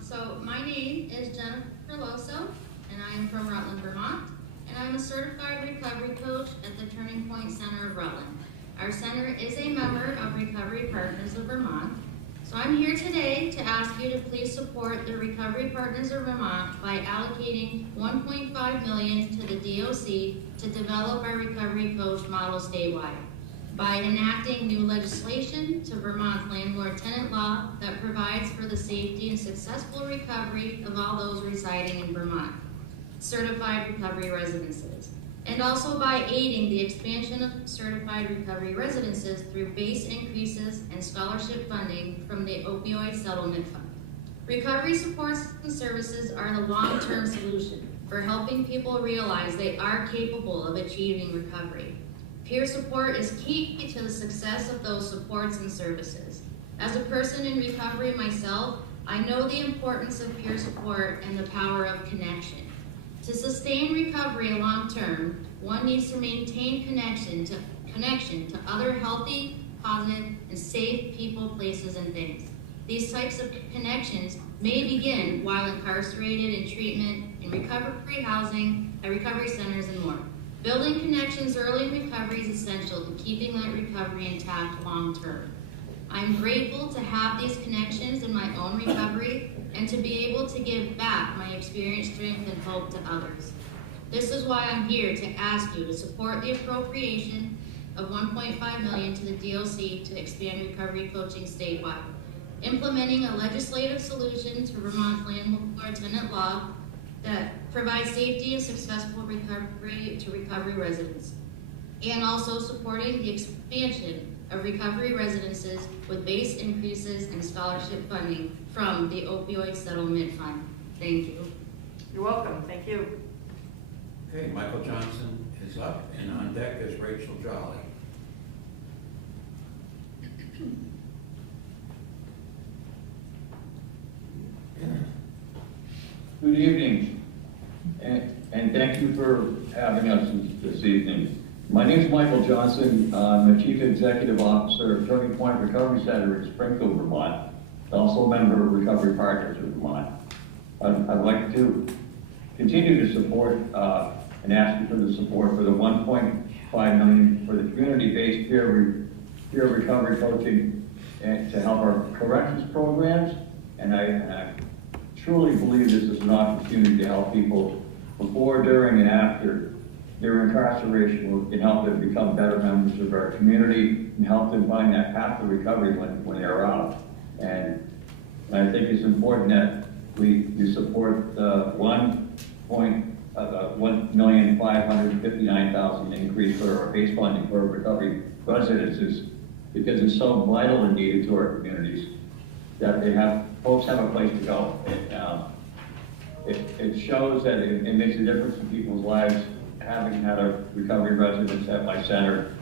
So my name is Jennifer Loso, and I am from Rutland, Vermont, and I'm a certified recovery coach at the Turning Point Center of Rutland. Our center is a member of Recovery Partners of Vermont. So I'm here today to ask you to please support the Recovery Partners of Vermont by allocating $1.5 million to the DOC to develop our recovery coach model statewide, by enacting new legislation to Vermont's landlord-tenant law that provides for the safety and successful recovery of all those residing in Vermont, certified recovery residences, and also by aiding the expansion of certified recovery residences through base increases and scholarship funding from the opioid settlement fund. Recovery supports and services are the long-term solution for helping people realize they are capable of achieving recovery. Peer support is key to the success of those supports and services. As a person in recovery myself, I know the importance of peer support and the power of connection. To sustain recovery long-term, one needs to maintain connection to other healthy, positive, and safe people, places, and things. These types of connections may begin while incarcerated, in treatment, in recovery housing, at recovery centers, and more. Building connections early in recovery is essential to keeping that recovery intact long-term. I'm grateful to have these connections in my own recovery and to be able to give back my experience, strength, and hope to others. This is why I'm here to ask you to support the appropriation of $1.5 million to the DOC to expand recovery coaching statewide, implementing a legislative solution to Vermont's landlord-tenant law that provides safety and successful recovery to recovery residents, and also supporting the expansion of recovery residences with base increases and scholarship funding from the opioid settlement fund. Thank you. You're welcome. Thank you. Okay, Michael Johnson is up, and on deck is Rachel Jolly. Good evening, and thank you for having us this evening. My name is Michael Johnson. I'm the Chief Executive Officer of Turning Point Recovery Center in Springfield, Vermont, also a member of Recovery Partners of Vermont. I'd like to continue to support and ask you for the support for the $1.5 million for the community-based peer recovery coaching and to help our corrections programs. And I truly believe this is an opportunity to help people before, during, and after their incarceration. We can help them become better members of our community and help them find that path to recovery when they're out. And I think it's important that we support the $1,559,000 increase for our base funding for recovery residences, because it's so vital and needed to our communities that folks have a place to go. It shows that it makes a difference in people's lives. Having had a recovery residence at my center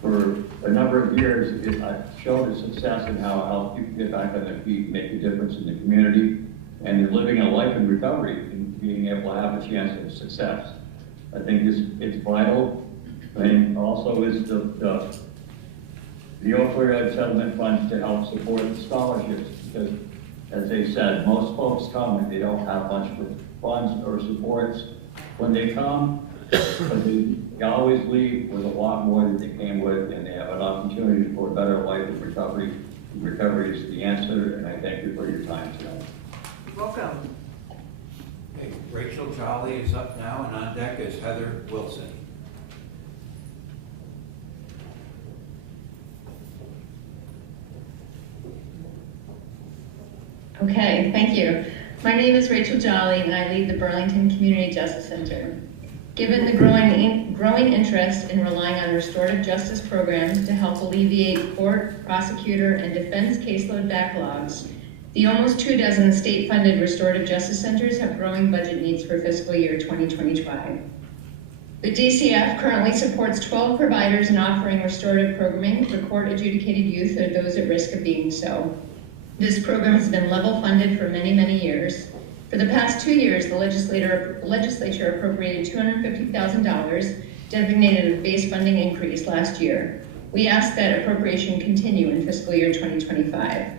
for a number of years, I've shown the success in how it helps people get back on their feet, make a difference in the community, and in living a life in recovery and being able to have a chance of success. I think it's vital, and also is the opioid settlement funds to help support the scholarships, because as they said, most folks come and they don't have much funds or supports when they come, but they always leave with a lot more than they came with, and they have an opportunity for a better life in recovery. Recovery is the answer, and I thank you for your time tonight. Welcome. Okay, Rachel Jolly is up now, and on deck is Heather Wilson. Okay, thank you. My name is Rachel Jolly, and I lead the Burlington Community Justice Center. Given the growing interest in relying on restorative justice programs to help alleviate court, prosecutor, and defense caseload backlogs, the almost 24 state-funded restorative justice centers have growing budget needs for fiscal year 2025. The DCF currently supports 12 providers in offering restorative programming for court-adjudicated youth or those at risk of being so. This program has been level funded for many, many years. For the past 2 years, the legislature appropriated $250,000, designated a base funding increase last year. We ask that appropriation continue in fiscal year 2025.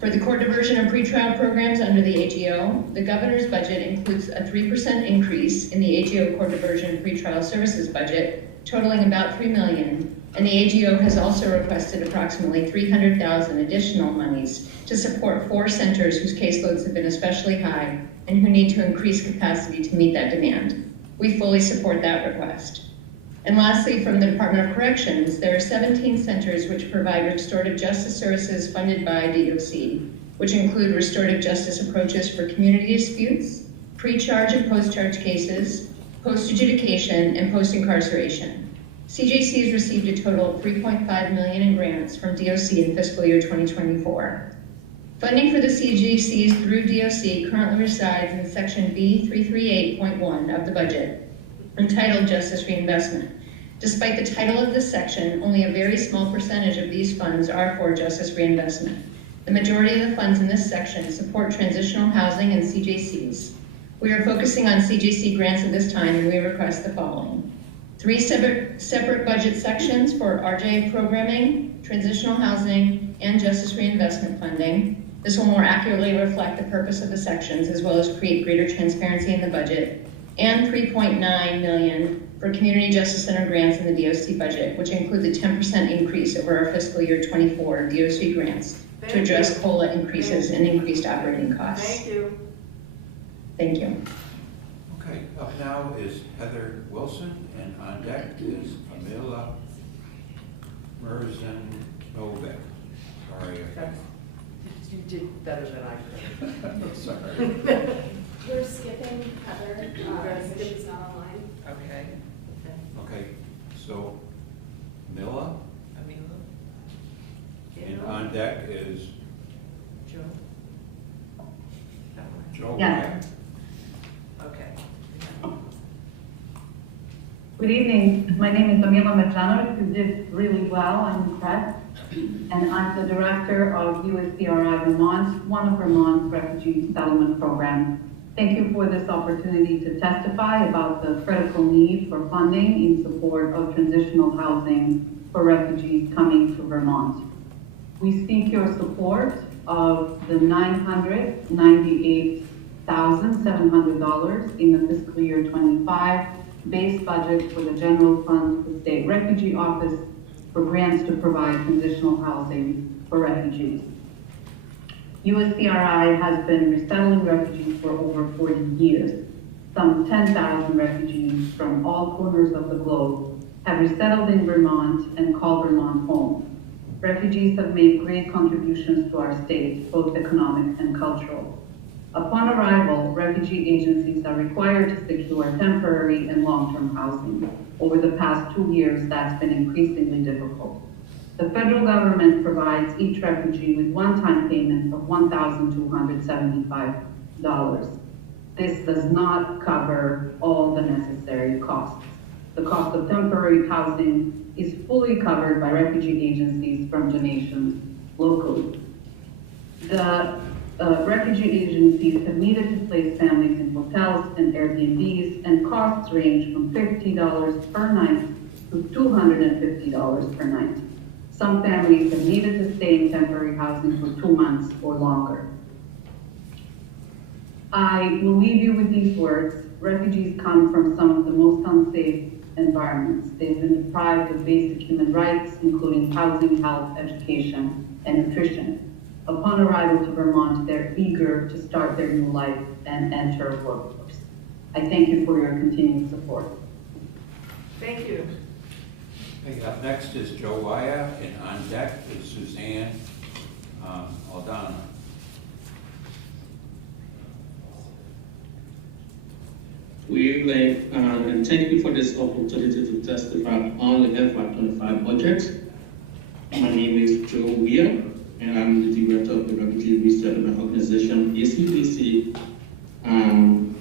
For the court diversion of pretrial programs under the AGO, the governor's budget includes a 3% increase in the AGO court diversion pretrial services budget, totaling about $3 million, And the AGO has also requested approximately $300,000 additional monies to support 4 centers whose caseloads have been especially high and who need to increase capacity to meet that demand. We fully support that request. And lastly, from the Department of Corrections, there are 17 centers which provide restorative justice services funded by DOC, which include restorative justice approaches for community disputes, pre-charge and post-charge cases, post-adjudication, and post-incarceration. CJC has received a total of $3.5 million in grants from DOC in fiscal year 2024. Funding for the CJCs through DOC currently resides in Section B338.1 of the budget, entitled Justice Reinvestment. Despite the title of this section, only a very small percentage of these funds are for justice reinvestment. The majority of the funds in this section support transitional housing and CJCs. We are focusing on CJC grants at this time, and we request the following. 3 separate budget sections for RJ programming, transitional housing, and justice reinvestment funding. This will more accurately reflect the purpose of the sections, as well as create greater transparency in the budget. And $3.9 million for Community Justice Center grants in the DOC budget, which include the 10% increase over our fiscal year 24 DOC grants to address COLA increases and increased operating costs. Thank you. Thank you. Okay, up now is Heather Wilson, and on deck is Amila Merzanovic. Sorry. You did better than I could. Sorry. We're skipping Heather, because she's not online. Okay. Okay, so Mila, and on deck is Joe. Joe. Yes. Okay. Good evening. My name is Amila Mejanovic, who did really well. I'm impressed. And I'm the director of USCRI Vermont, one of Vermont's refugee settlement programs. Thank you for this opportunity to testify about the critical need for funding in support of transitional housing for refugees coming to Vermont. We seek your support of the $998,700 in the fiscal year 25 base budget for the General Fund for the State Refugee Office for grants to provide transitional housing for refugees. USCRI has been resettling refugees for over 40 years. Some 10,000 refugees from all corners of the globe have resettled in Vermont and call Vermont home. Refugees have made great contributions to our state, both economic and cultural. Upon arrival, refugee agencies are required to secure temporary and long-term housing. Over the past 2 years, that's been increasingly difficult. The federal government provides each refugee with one-time payment of $1,275. This does not cover all the necessary costs. The cost of temporary housing is fully covered by refugee agencies from donations locally. The refugee agencies have needed to place families in hotels and Airbnbs, and costs range from $50 per night to $250 per night. Some families have needed to stay in temporary housing for 2 months or longer. I will leave you with these words. Refugees come from some of the most unsafe environments. They've been deprived of basic human rights, including housing, health, education, and nutrition. Upon arrival to Vermont, they're eager to start their new life and enter a workforce. I thank you for your continued support. Thank you. Okay, up next is Joe Wyatt, and on deck is Suzanne Aldana. Good evening, and thank you for this opportunity to testify on the FY25 budget. My name is Joe Weir, and I'm the director of the Refugee Resettlement Organization, ACDC,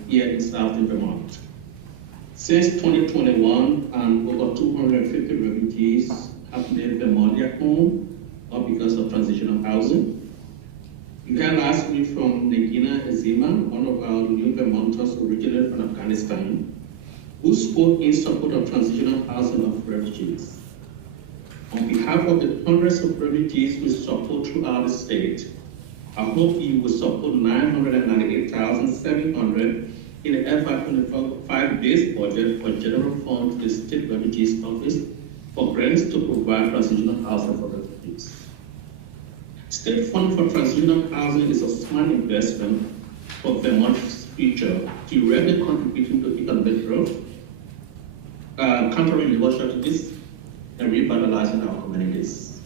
here in Southern Vermont. Since 2021, over 250 refugees have made Vermont their home, or because of transitional housing. You have asked me from Negina Ezima, one of our new Vermonters originally from Afghanistan, who spoke in support of transitional housing of refugees. On behalf of the hundreds of refugees we support throughout the state, I hope you will support $998,700 in the FY25 base budget for General Fund to the State Refugees Office for grants to provide transitional housing for refugees. State funding for transitional housing is a smart investment for Vermont's future, directly contributing to economic growth, countering labor shortages, and revitalizing our communities.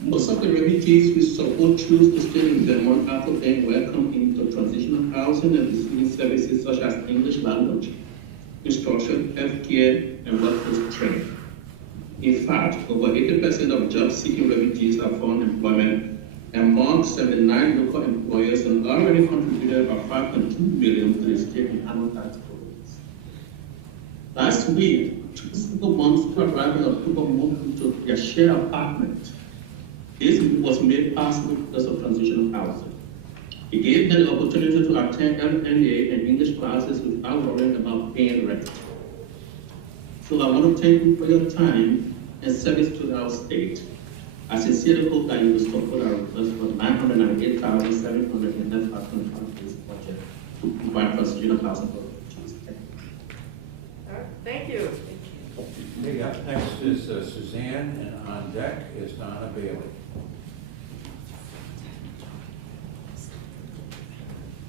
Most of the refugees we support choose to stay in Vermont after being welcomed into transitional housing and receiving services such as English language, instruction, healthcare, and workforce training. In fact, over 80% of job-seeking refugees have found employment, and among 79 local employers and already contributed about $5.2 million to the state in annual tax programs. Last week, 2 single moms who arrived in October moved into their shared apartment. This was made possible because of transitional housing. It gave them the opportunity to attend LNA and English classes without worrying about paying rent. So I want to thank you for your time and service to our state. I sincerely hope that you will support our request for $998,700 in FY25 budget to provide transitional housing for refugees. All right, thank you. Okay, up next is Suzanne, and on deck is Donna Bailey.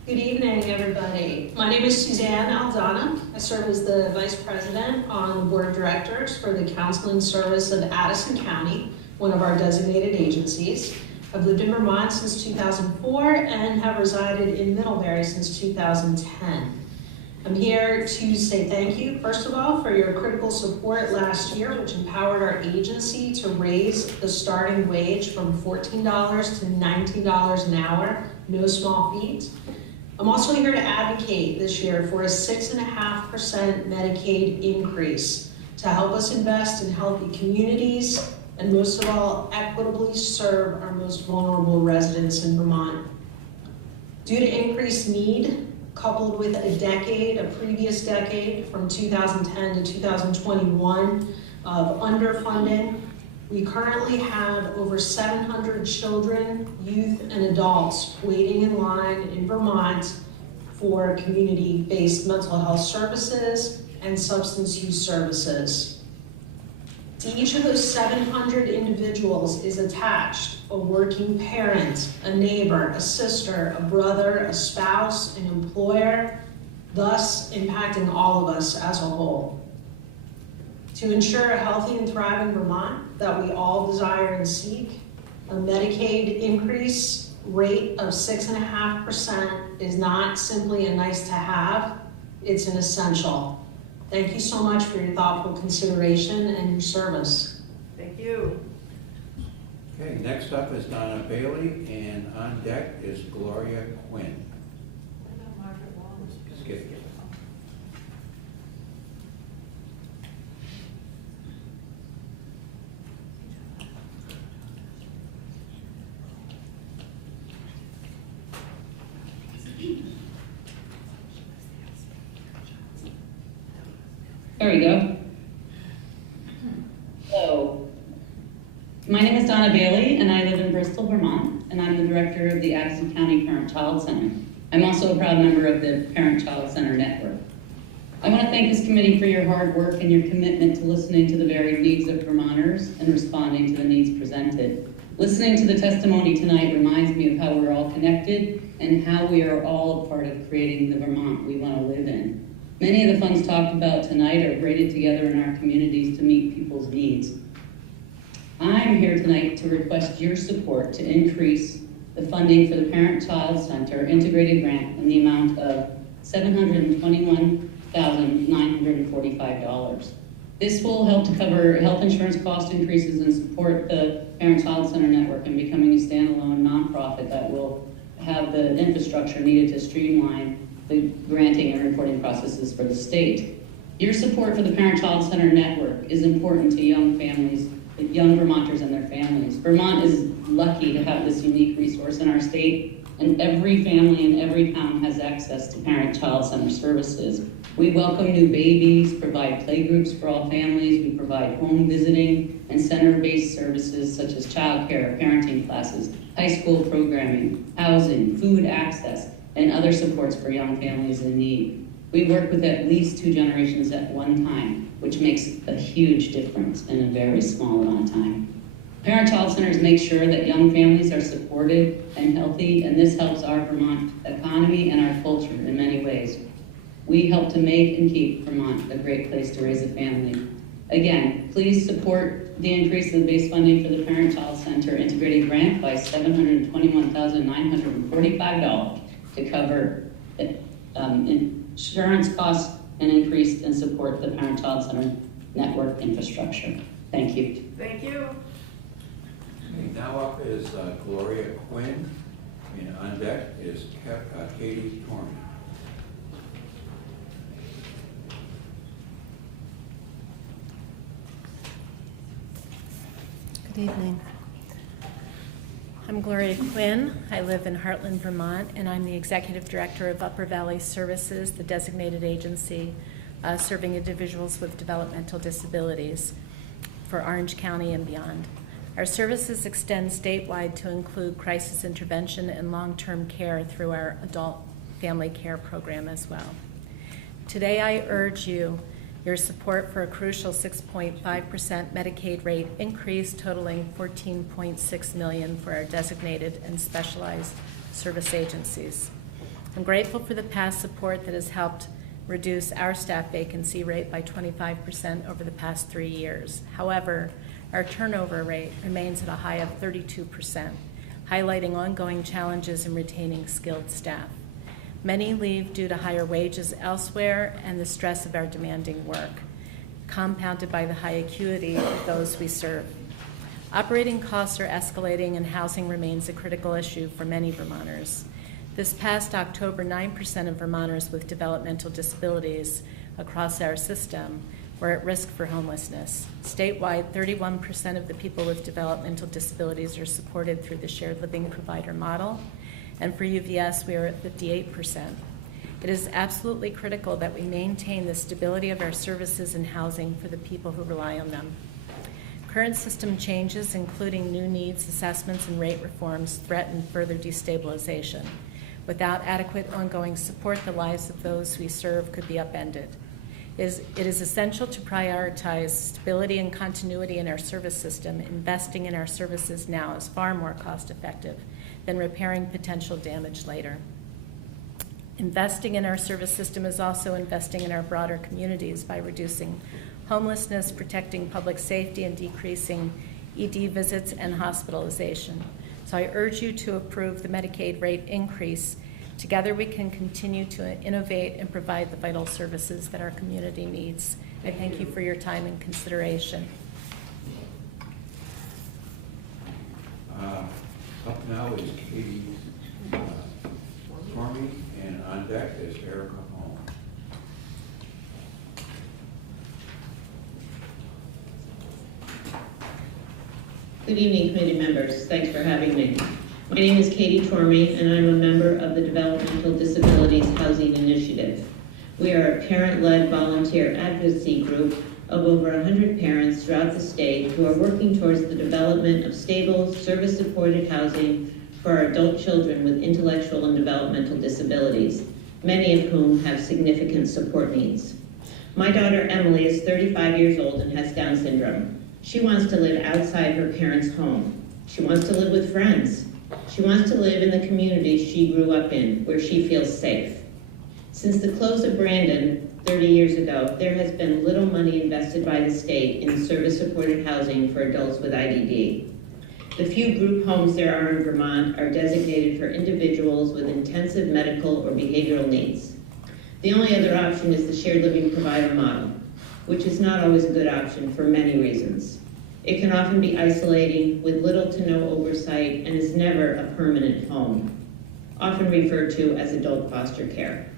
Good evening, everybody. My name is Suzanne Aldana. I serve as the Vice President on the Board of Directors for the Counseling Service of Addison County, one of our designated agencies. I've lived in Vermont since 2004 and have resided in Middlebury since 2010. I'm here to say thank you, first of all, for your critical support last year, which empowered our agency to raise the starting wage from $14 to $19 an hour, no small feat. I'm also here to advocate this year for a 6.5% Medicaid increase to help us invest in healthy communities and most of all, equitably serve our most vulnerable residents in Vermont. Due to increased need, coupled with a previous decade from 2010 to 2021 of underfunding, we currently have over 700 children, youth, and adults waiting in line in Vermont for community-based mental health services and substance use services. To each of those 700 individuals is attached a working parent, a neighbor, a sister, a brother, a spouse, an employer, thus impacting all of us as a whole. To ensure a healthy and thriving Vermont that we all desire and seek, a Medicaid increase rate of 6.5% is not simply a nice to have, it's an essential. Thank you so much for your thoughtful consideration and your service. Thank you. Okay, next up is Donna Bailey, and on deck is Gloria Quinn. Skip it. There we go. Hello. My name is Donna Bailey, and I live in Bristol, Vermont, and I'm the director of the Addison County Parent-Child Center. I'm also a proud member of the Parent-Child Center Network. I want to thank this committee for your hard work and your commitment to listening to the varied needs of Vermonters and responding to the needs presented. Listening to the testimony tonight reminds me of how we're all connected and how we are all a part of creating the Vermont we want to live in. Many of the funds talked about tonight are braided together in our communities to meet people's needs. I'm here tonight to request your support to increase the funding for the Parent-Child Center Integrated Grant in the amount of $721,945. This will help to cover health insurance cost increases and support the Parent-Child Center Network in becoming a standalone nonprofit that will have the infrastructure needed to streamline the granting and reporting processes for the state. Your support for the Parent-Child Center Network is important to young families, young Vermonters and their families. Vermont is lucky to have this unique resource in our state, and every family in every town has access to Parent-Child Center services. We welcome new babies, provide playgroups for all families, we provide home visiting and center-based services such as childcare, parenting classes, high school programming, housing, food access, and other supports for young families in need. We work with at least 2 generations at one time, which makes a huge difference in a very small amount of time. Parent-child centers make sure that young families are supported and healthy, and this helps our Vermont economy and our culture in many ways. We help to make and keep Vermont a great place to raise a family. Again, please support the increase in base funding for the Parent-Child Center Integrated Grant by $721,945 to cover insurance costs and increase and support the Parent-Child Center network infrastructure. Thank you. Thank you. Okay, now up is Gloria Quinn, and on deck is Katie Tormey. Good evening. I'm Gloria Quinn. I live in Heartland, Vermont, and I'm the Executive Director of Upper Valley Services, the designated agency serving individuals with developmental disabilities for Orange County and beyond. Our services extend statewide to include crisis intervention and long-term care through our adult family care program as well. Today I urge your support for a crucial 6.5% Medicaid rate increase totaling $14.6 million for our designated and specialized service agencies. I'm grateful for the past support that has helped reduce our staff vacancy rate by 25% over the past 3 years. However, our turnover rate remains at a high of 32%, highlighting ongoing challenges in retaining skilled staff. Many leave due to higher wages elsewhere and the stress of our demanding work, compounded by the high acuity of those we serve. Operating costs are escalating and housing remains a critical issue for many Vermonters. This past October, 9% of Vermonters with developmental disabilities across our system were at risk for homelessness. Statewide, 31% of the people with developmental disabilities are supported through the shared living provider model, and for UVS, we are at 58%. It is absolutely critical that we maintain the stability of our services and housing for the people who rely on them. Current system changes, including new needs assessments and rate reforms, threaten further destabilization. Without adequate ongoing support, the lives of those we serve could be upended. It is essential to prioritize stability and continuity in our service system. Investing in our services now is far more cost-effective than repairing potential damage later. Investing in our service system is also investing in our broader communities by reducing homelessness, protecting public safety, and decreasing ED visits and hospitalization. So I urge you to approve the Medicaid rate increase. Together we can continue to innovate and provide the vital services that our community needs. I thank you for your time and consideration. Up now is Katie Tormey, and on deck is Erica Holm. Good evening, committee members. Thanks for having me. My name is Katie Tormey, and I'm a member of the Developmental Disabilities Housing Initiative. We are a parent-led volunteer advocacy group of over 100 parents throughout the state who are working towards the development of stable, service-supported housing for our adult children with intellectual and developmental disabilities, many of whom have significant support needs. My daughter Emily is 35 years old and has Down syndrome. She wants to live outside her parents' home. She wants to live with friends. She wants to live in the community she grew up in, where she feels safe. Since the close of Brandon 30 years ago, there has been little money invested by the state in service-supported housing for adults with IDD. The few group homes there are in Vermont are designated for individuals with intensive medical or behavioral needs. The only other option is the shared living provider model, which is not always a good option for many reasons. It can often be isolating with little to no oversight and is never a permanent home, often referred to as adult foster care.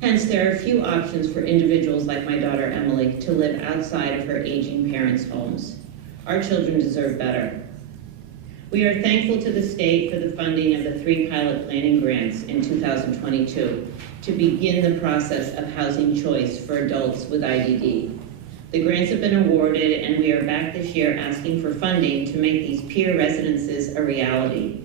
Hence, there are few options for individuals like my daughter Emily to live outside of her aging parents' homes. Our children deserve better. We are thankful to the state for the funding of the 3 pilot planning grants in 2022 to begin the process of housing choice for adults with IDD. The grants have been awarded, and we are back this year asking for funding to make these peer residences a reality.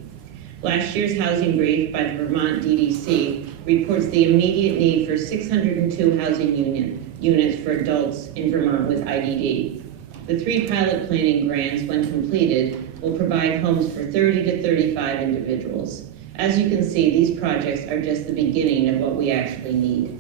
Last year's housing brief by the Vermont DDC reports the immediate need for 602 housing units for adults in Vermont with IDD. The 3 pilot planning grants, when completed, will provide homes for 30 to 35 individuals. As you can see, these projects are just the beginning of what we actually need.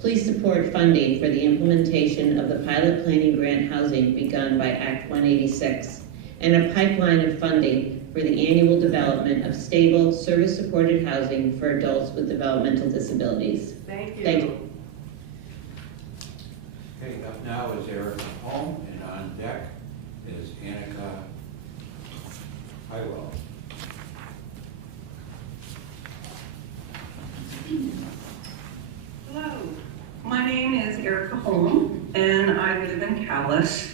Please support funding for the implementation of the pilot planning grant housing begun by Act 186 and a pipeline of funding for the annual development of stable, service-supported housing for adults with developmental disabilities. Thank you. Thank you. Okay, up now is Erica Holm, and on deck is Annika Highwell. Hello, my name is Erica Holm, and I live in Calais.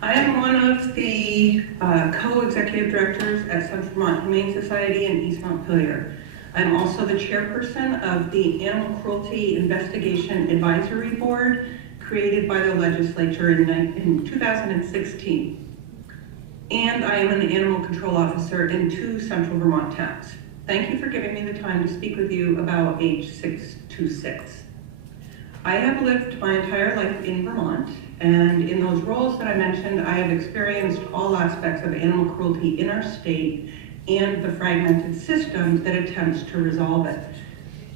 I am one of the co-executive directors at Central Vermont Humane Society in East Montpelier. I'm also the chairperson of the Animal Cruelty Investigation Advisory Board created by the legislature in 2016. And I am an animal control officer in 2 Central Vermont towns. Thank you for giving me the time to speak with you about H626. I have lived my entire life in Vermont, and in those roles that I mentioned, I have experienced all aspects of animal cruelty in our state and the fragmented system that attempts to resolve it.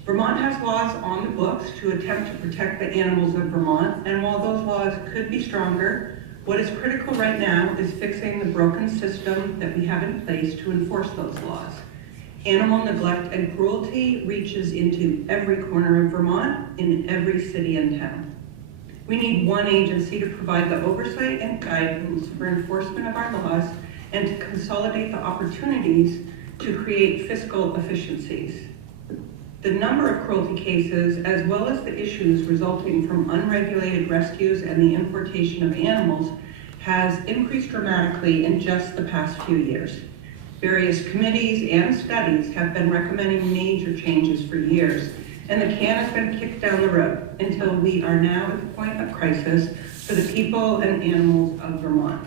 Vermont has laws on the books to attempt to protect the animals of Vermont, and while those laws could be stronger, what is critical right now is fixing the broken system that we have in place to enforce those laws. Animal neglect and cruelty reaches into every corner of Vermont, in every city and town. We need one agency to provide the oversight and guidance for enforcement of our laws and to consolidate the opportunities to create fiscal efficiencies. The number of cruelty cases, as well as the issues resulting from unregulated rescues and the importation of animals, has increased dramatically in just the past few years. Various committees and studies have been recommending major changes for years, and the can has been kicked down the road until we are now at the point of crisis for the people and animals of Vermont.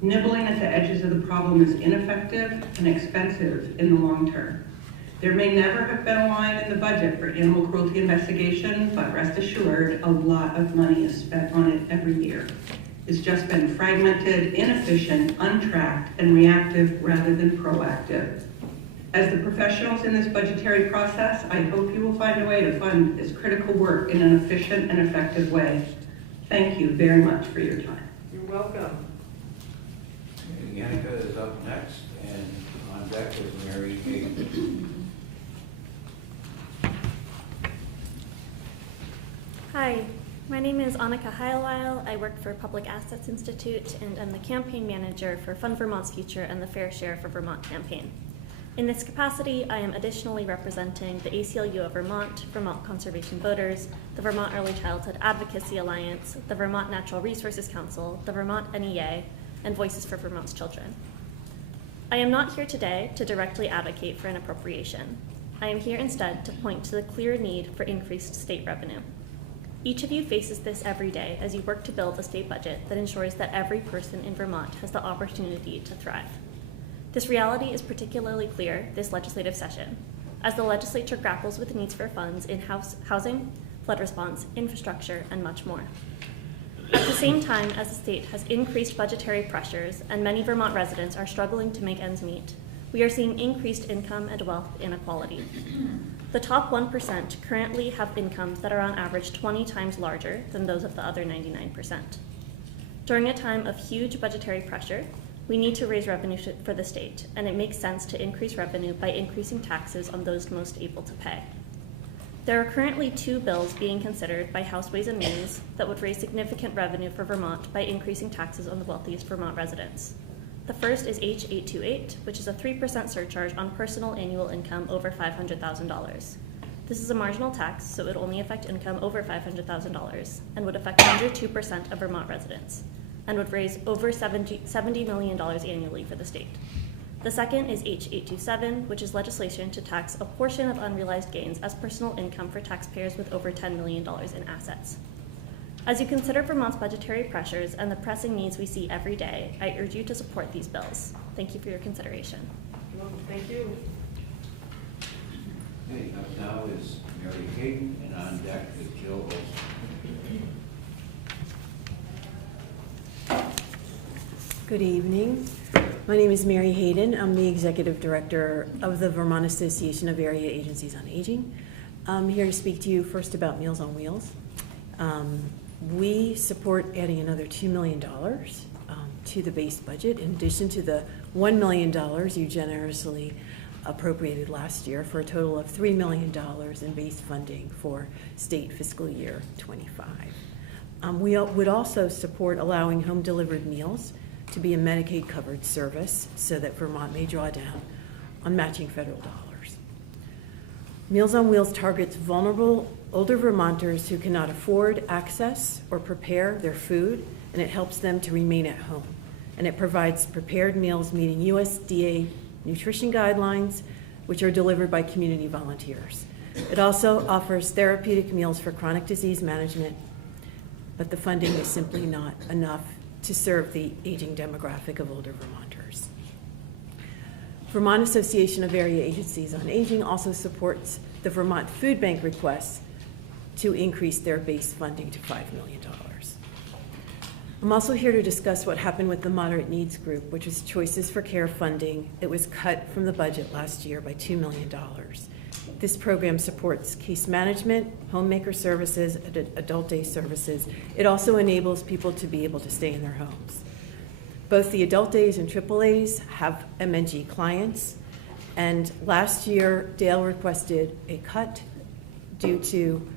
Nibbling at the edges of the problem is ineffective and expensive in the long term. There may never have been a line in the budget for animal cruelty investigation, but rest assured, a lot of money is spent on it every year. It's just been fragmented, inefficient, untracked, and reactive rather than proactive. As the professionals in this budgetary process, I hope you will find a way to fund this critical work in an efficient and effective way. Thank you very much for your time. You're welcome. Annika is up next, and on deck is Mary Hagan. Hi, my name is Annika Heilweil. I work for Public Assets Institute, and I'm the campaign manager for Fund Vermont's Future and the Fair Share for Vermont campaign. In this capacity, I am additionally representing the ACLU of Vermont, Vermont Conservation Voters, the Vermont Early Childhood Advocacy Alliance, the Vermont Natural Resources Council, the Vermont NEA, and Voices for Vermont's Children. I am not here today to directly advocate for an appropriation. I am here instead to point to the clear need for increased state revenue. Each of you faces this every day as you work to build a state budget that ensures that every person in Vermont has the opportunity to thrive. This reality is particularly clear this legislative session, as the legislature grapples with needs for funds in housing, flood response, infrastructure, and much more. At the same time as the state has increased budgetary pressures and many Vermont residents are struggling to make ends meet, we are seeing increased income and wealth inequality. The top 1% currently have incomes that are on average 20 times larger than those of the other 99%. During a time of huge budgetary pressure, we need to raise revenue for the state, and it makes sense to increase revenue by increasing taxes on those most able to pay. There are currently 2 bills being considered by House Ways and Means that would raise significant revenue for Vermont by increasing taxes on the wealthiest Vermont residents. The first is H828, which is a 3% surcharge on personal annual income over $500,000. This is a marginal tax, so it would only affect income over $500,000 and would affect 102% of Vermont residents and would raise over $70 million annually for the state. The second is H827, which is legislation to tax a portion of unrealized gains as personal income for taxpayers with over $10 million in assets. As you consider Vermont's budgetary pressures and the pressing needs we see every day, I urge you to support these bills. Thank you for your consideration. Well, thank you. Okay, up now is Mary Hayden, and on deck is Jill Olson. Good evening. My name is Mary Hayden. I'm the Executive Director of the Vermont Association of Area Agencies on Aging. I'm here to speak to you first about Meals on Wheels. We support adding another $2 million to the base budget, in addition to the $1 million you generously appropriated last year, for a total of $3 million in base funding for state fiscal year 25. We would also support allowing home-delivered meals to be a Medicaid-covered service so that Vermont may draw down on matching federal dollars. Meals on Wheels targets vulnerable older Vermonters who cannot afford, access, or prepare their food, and it helps them to remain at home. And it provides prepared meals meeting USDA nutrition guidelines, which are delivered by community volunteers. It also offers therapeutic meals for chronic disease management, but the funding is simply not enough to serve the aging demographic of older Vermonters. Vermont Association of Area Agencies on Aging also supports the Vermont Food Bank requests to increase their base funding to $5 million. I'm also here to discuss what happened with the Moderate Needs Group, which is Choices for Care funding. It was cut from the budget last year by $2 million. This program supports case management, homemaker services, adult day services. It also enables people to be able to stay in their homes. Both the adult days and AAAs have MNG clients, and last year Dale requested a cut due to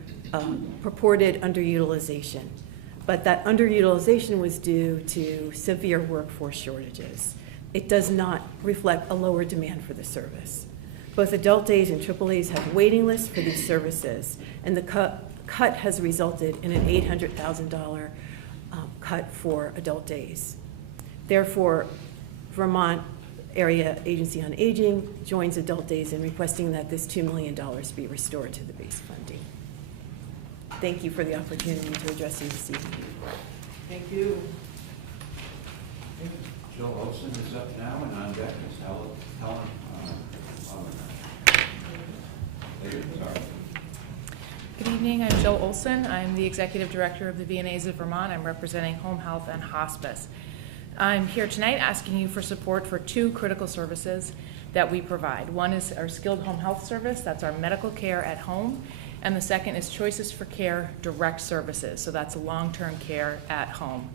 purported underutilization. But that underutilization was due to severe workforce shortages. It does not reflect a lower demand for the service. Both adult days and AAAs have waiting lists for these services, and the cut has resulted in an $800,000 cut for adult days. Therefore, Vermont Area Agency on Aging joins adult days in requesting that this $2 million be restored to the base funding. Thank you for the opportunity to address you this evening. Thank you. Jill Olson is up now, and on deck is Helen. Sorry. Good evening, I'm Jill Olson. I'm the Executive Director of the VNAs of Vermont. I'm representing home health and hospice. I'm here tonight asking you for support for two critical services that we provide. One is our skilled home health service, that's our medical care at home, and the second is Choices for Care direct services, so that's long-term care at home.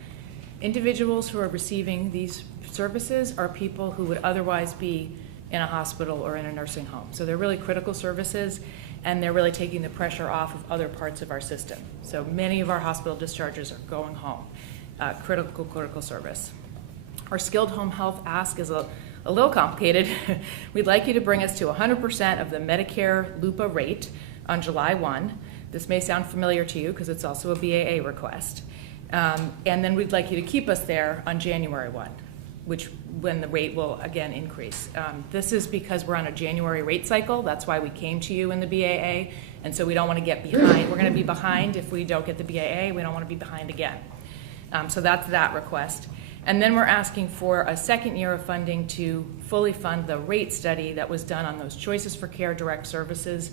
Individuals who are receiving these services are people who would otherwise be in a hospital or in a nursing home. So they're really critical services, and they're really taking the pressure off of other parts of our system. So many of our hospital discharges are going home. Critical service. Our skilled home health ask is a little complicated. We'd like you to bring us to 100% of the Medicare LUPA rate on July 1. This may sound familiar to you because it's also a BAA request. And then we'd like you to keep us there on January 1, when the rate will again increase. This is because we're on a January rate cycle. That's why we came to you in the BAA. And so we don't want to get behind. We're going to be behind if we don't get the BAA. We don't want to be behind again. So that's that request. And then we're asking for a second year of funding to fully fund the rate study that was done on those Choices for Care direct services,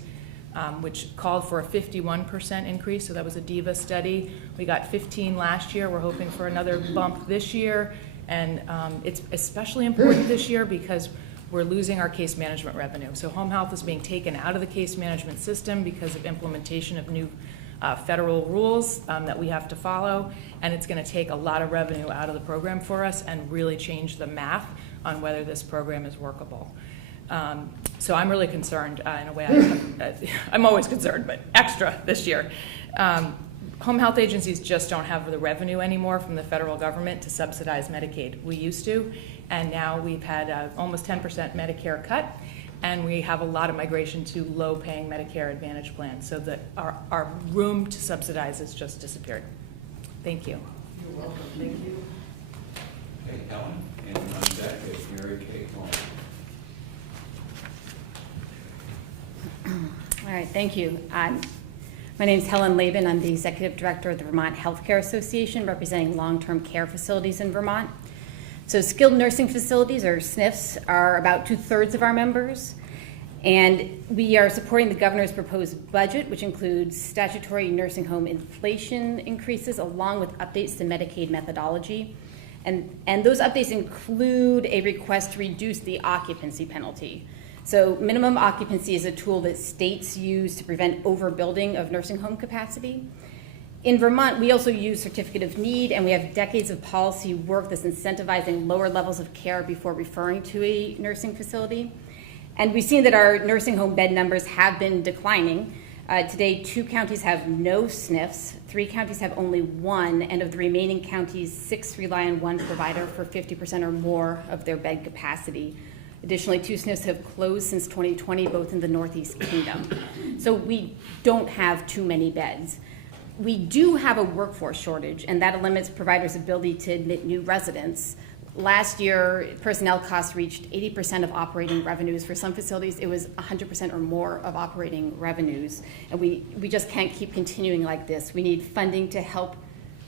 which called for a 51% increase. So that was a DIVA study. We got 15 last year. We're hoping for another bump this year. And it's especially important this year because we're losing our case management revenue. So home health is being taken out of the case management system because of implementation of new federal rules that we have to follow, and it's going to take a lot of revenue out of the program for us and really change the math on whether this program is workable. So I'm really concerned in a way. I'm always concerned, but extra this year. Home health agencies just don't have the revenue anymore from the federal government to subsidize Medicaid. We used to, and now we've had almost 10% Medicare cut, and we have a lot of migration to low-paying Medicare Advantage plans, so that our room to subsidize has just disappeared. Thank you. You're welcome. Thank you. Okay, Helen, and on deck is Mary Kay Cohen. All right, thank you. My name is Helen Laban. I'm the Executive Director of the Vermont Healthcare Association, representing long-term care facilities in Vermont. So skilled nursing facilities, or SNFs, are about 2/3 of our members. And we are supporting the governor's proposed budget, which includes statutory nursing home inflation increases along with updates to Medicaid methodology. And those updates include a request to reduce the occupancy penalty. So minimum occupancy is a tool that states use to prevent overbuilding of nursing home capacity. In Vermont, we also use certificate of need, and we have decades of policy work that's incentivizing lower levels of care before referring to a nursing facility. And we've seen that our nursing home bed numbers have been declining. Today, 2 counties have no SNFs, 3 counties have only 1, and of the remaining counties, 6 rely on 1 provider for 50% or more of their bed capacity. Additionally, 2 SNFs have closed since 2020, both in the Northeast Kingdom. So we don't have too many beds. We do have a workforce shortage, and that limits providers' ability to admit new residents. Last year, personnel costs reached 80% of operating revenues. For some facilities, it was 100% or more of operating revenues. And we just can't keep continuing like this. We need funding to help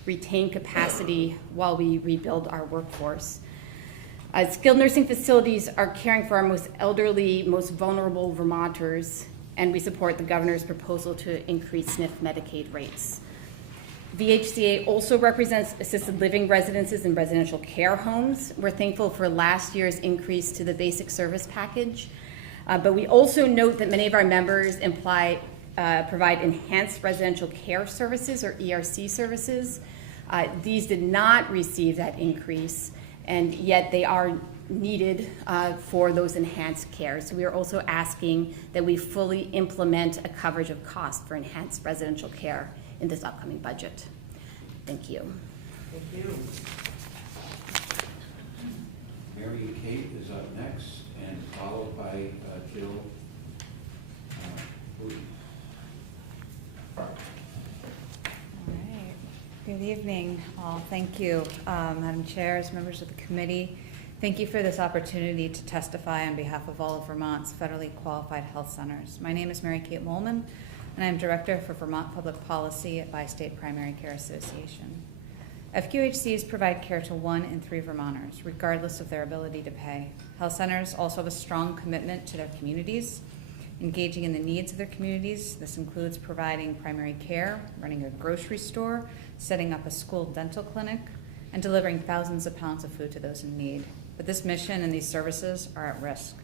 retain capacity while we rebuild our workforce. Skilled nursing facilities are caring for our most elderly, most vulnerable Vermonters, and we support the governor's proposal to increase SNF Medicaid rates. VHCA also represents assisted living residences and residential care homes. We're thankful for last year's increase to the basic service package, but we also note that many of our members provide enhanced residential care services, or ERC services. These did not receive that increase, and yet they are needed for those enhanced care. So we are also asking that we fully implement a coverage of cost for enhanced residential care in this upcoming budget. Thank you. Thank you. Mary Kate is up next, and followed by Jill. All right. Good evening, all. Thank you, Madam Chairs, members of the committee. Thank you for this opportunity to testify on behalf of all of Vermont's federally qualified health centers. My name is Mary Kate Molman, and I'm Director for Vermont Public Policy at Bi-State Primary Care Association. FQHCs provide care to 1 in 3 Vermonters, regardless of their ability to pay. Health centers also have a strong commitment to their communities, engaging in the needs of their communities. This includes providing primary care, running a grocery store, setting up a school dental clinic, and delivering thousands of pounds of food to those in need. But this mission and these services are at risk.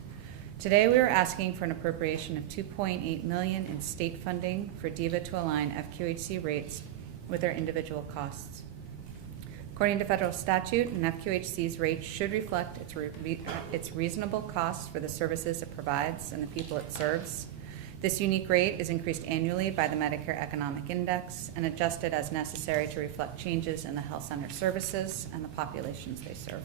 Today we are asking for an appropriation of $2.8 million in state funding for DVA to align FQHC rates with their individual costs. According to federal statute, an FQHC's rate should reflect its reasonable costs for the services it provides and the people it serves. This unique rate is increased annually by the Medicare Economic Index and adjusted as necessary to reflect changes in the health center services and the populations they serve.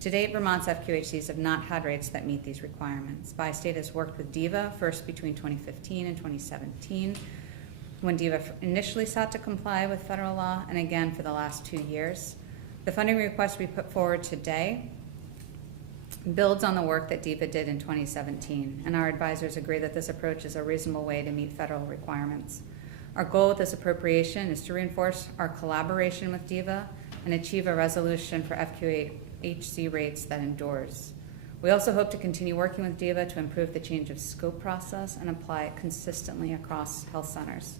To date, Vermont's FQHCs have not had rates that meet these requirements. Bi-State has worked with DVA first between 2015 and 2017, when DVA initially sought to comply with federal law, and again for the last 2 years. The funding request we put forward today builds on the work that DVA did in 2017, and our advisors agree that this approach is a reasonable way to meet federal requirements. Our goal with this appropriation is to reinforce our collaboration with DVA and achieve a resolution for FQHC rates that endures. We also hope to continue working with DVA to improve the change of scope process and apply it consistently across health centers.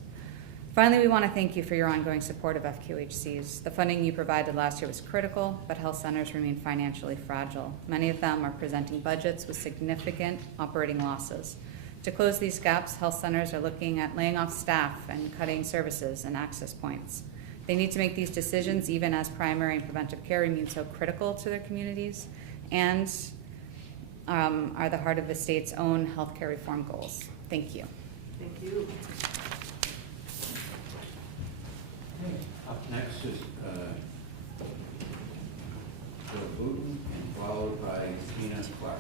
Finally, we want to thank you for your ongoing support of FQHCs. The funding you provided last year was critical, but health centers remain financially fragile. Many of them are presenting budgets with significant operating losses. To close these gaps, health centers are looking at laying off staff and cutting services and access points. They need to make these decisions even as primary and preventive care remain so critical to their communities and are the heart of the state's own healthcare reform goals. Thank you. Thank you. Up next is Jill Booten, and followed by Tina Clark.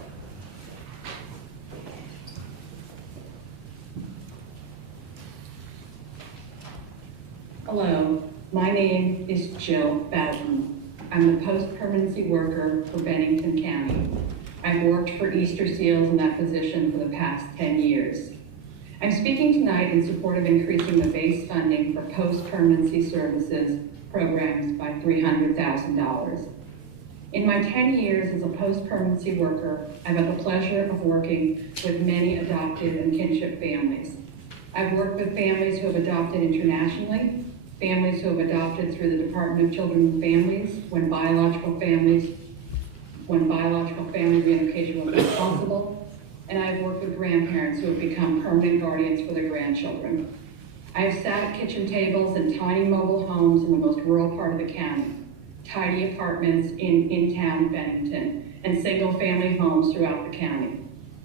Hello, my name is Jill Bowden. I'm the post-permanency worker for Bennington County. I've worked for Easter Seals in that position for the past 10 years. I'm speaking tonight in support of increasing the base funding for post-permanency services programs by $300,000. In my 10 years as a post-permanency worker, I've had the pleasure of working with many adopted and kinship families. I've worked with families who have adopted internationally, families who have adopted through the Department of Children and Families when biological family reunification was not possible, and I have worked with grandparents who have become permanent guardians for their grandchildren. I have sat at kitchen tables in tiny mobile homes in the most rural part of the county, tidy apartments in-town Bennington, and single-family homes throughout the county.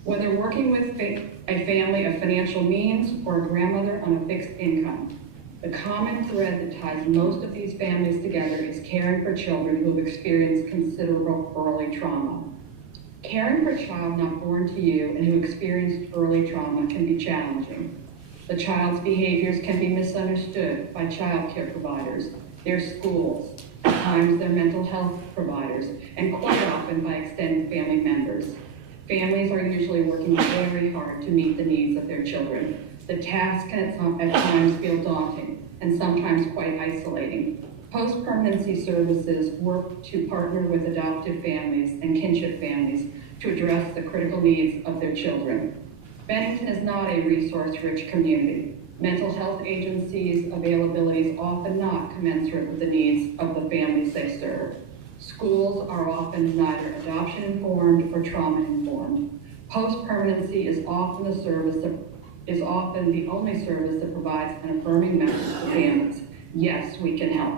Whether working with a family of financial means or a grandmother on a fixed income, the common thread that ties most of these families together is caring for children who have experienced considerable early trauma. Caring for a child not born to you and who experienced early trauma can be challenging. The child's behaviors can be misunderstood by child care providers, their schools, at times their mental health providers, and quite often by extended family members. Families are usually working very hard to meet the needs of their children. The task can at times feel daunting and sometimes quite isolating. Post-permanency services work to partner with adoptive families and kinship families to address the critical needs of their children. Bennington is not a resource-rich community. Mental health agencies' availability is often not commensurate with the needs of the families they serve. Schools are often neither adoption-informed or trauma-informed. Post-permanency is often the only service that provides an affirming message to families. Yes, we can help.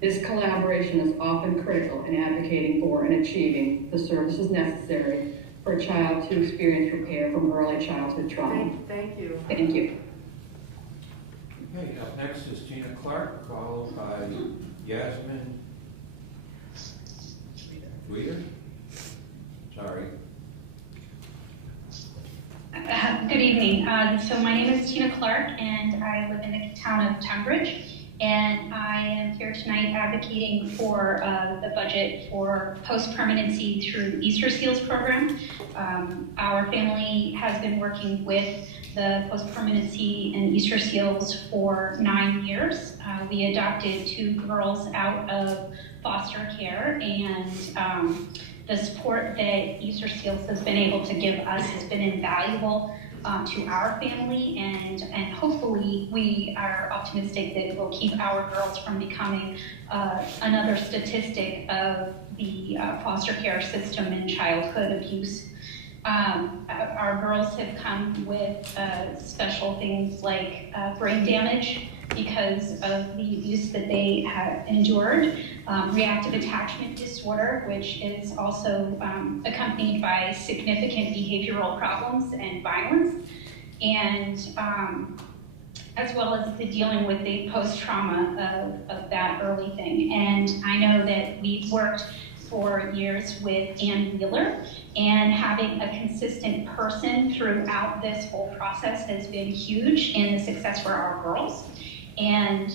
This collaboration is often critical in advocating for and achieving the services necessary for a child to experience repair from early childhood trauma. Thank you. Thank you. Okay, up next is Gina Clark, followed by Yasmin Weeder. Sorry. Good evening. So my name is Tina Clark, and I live in the town of Tunbridge. And I am here tonight advocating for the budget for post-permanency through Easter Seals program. Our family has been working with the post-permanency and Easter Seals for 9 years. We adopted 2 girls out of foster care, and the support that Easter Seals has been able to give us has been invaluable to our family, and hopefully we are optimistic that it will keep our girls from becoming another statistic of the foster care system and childhood abuse. Our girls have come with special things like brain damage because of the abuse that they have endured, reactive attachment disorder, which is also accompanied by significant behavioral problems and violence, and as well as the dealing with the post-trauma of that early thing. And I know that we've worked for years with Ann Wheeler, and having a consistent person throughout this whole process has been huge in the success for our girls. And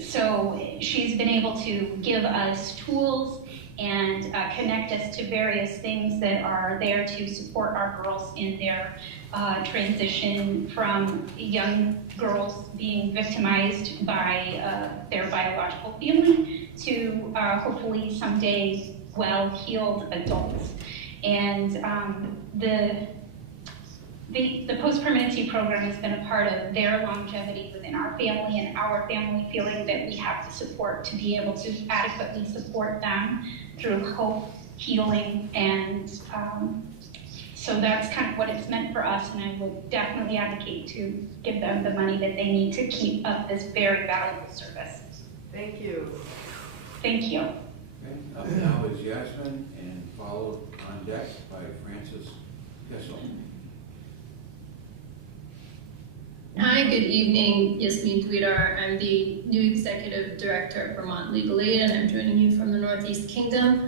so she's been able to give us tools and connect us to various things that are there to support our girls in their transition from young girls being victimized by their biological family to hopefully someday well-healed adults. And the post-permanency program has been a part of their longevity within our family, and our family feeling that we have the support to be able to adequately support them through hope, healing, and so that's kind of what it's meant for us, and I would definitely advocate to give them the money that they need to keep up this very valuable service. Thank you. Thank you. Okay, up now is Yasmin, and followed on deck by Francis Kessel. Hi, good evening. Yasmin Tweedar. I'm the new Executive Director of Vermont Legal Aid, and I'm joining you from the Northeast Kingdom.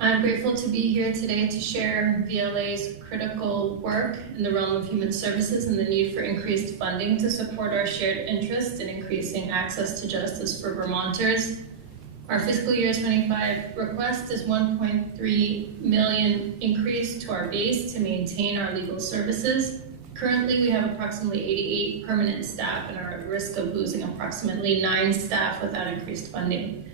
I'm grateful to be here today to share VLA's critical work in the realm of human services and the need for increased funding to support our shared interest in increasing access to justice for Vermonters. Our fiscal year 25 request is $1.3 million increase to our base to maintain our legal services. Currently, we have approximately 88 permanent staff and are at risk of losing approximately 9 staff without increased funding.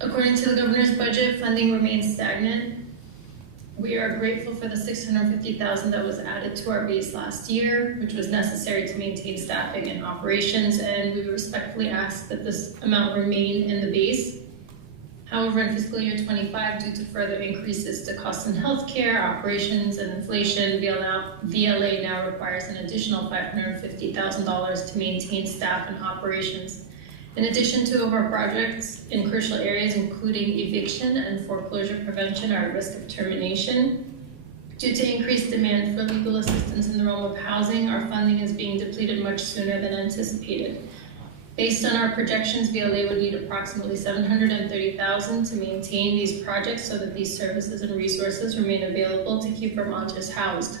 According to the governor's budget, funding remains stagnant. We are grateful for the $650,000 that was added to our base last year, which was necessary to maintain staffing and operations, and we respectfully ask that this amount remain in the base. However, in fiscal year 25, due to further increases to costs in healthcare, operations, and inflation, VLA now requires an additional $550,000 to maintain staff and operations. In addition, two of our projects in crucial areas, including eviction and foreclosure prevention, are at risk of termination. Due to increased demand for legal assistance in the realm of housing, our funding is being depleted much sooner than anticipated. Based on our projections, VLA would need approximately $730,000 to maintain these projects so that these services and resources remain available to keep Vermonters housed.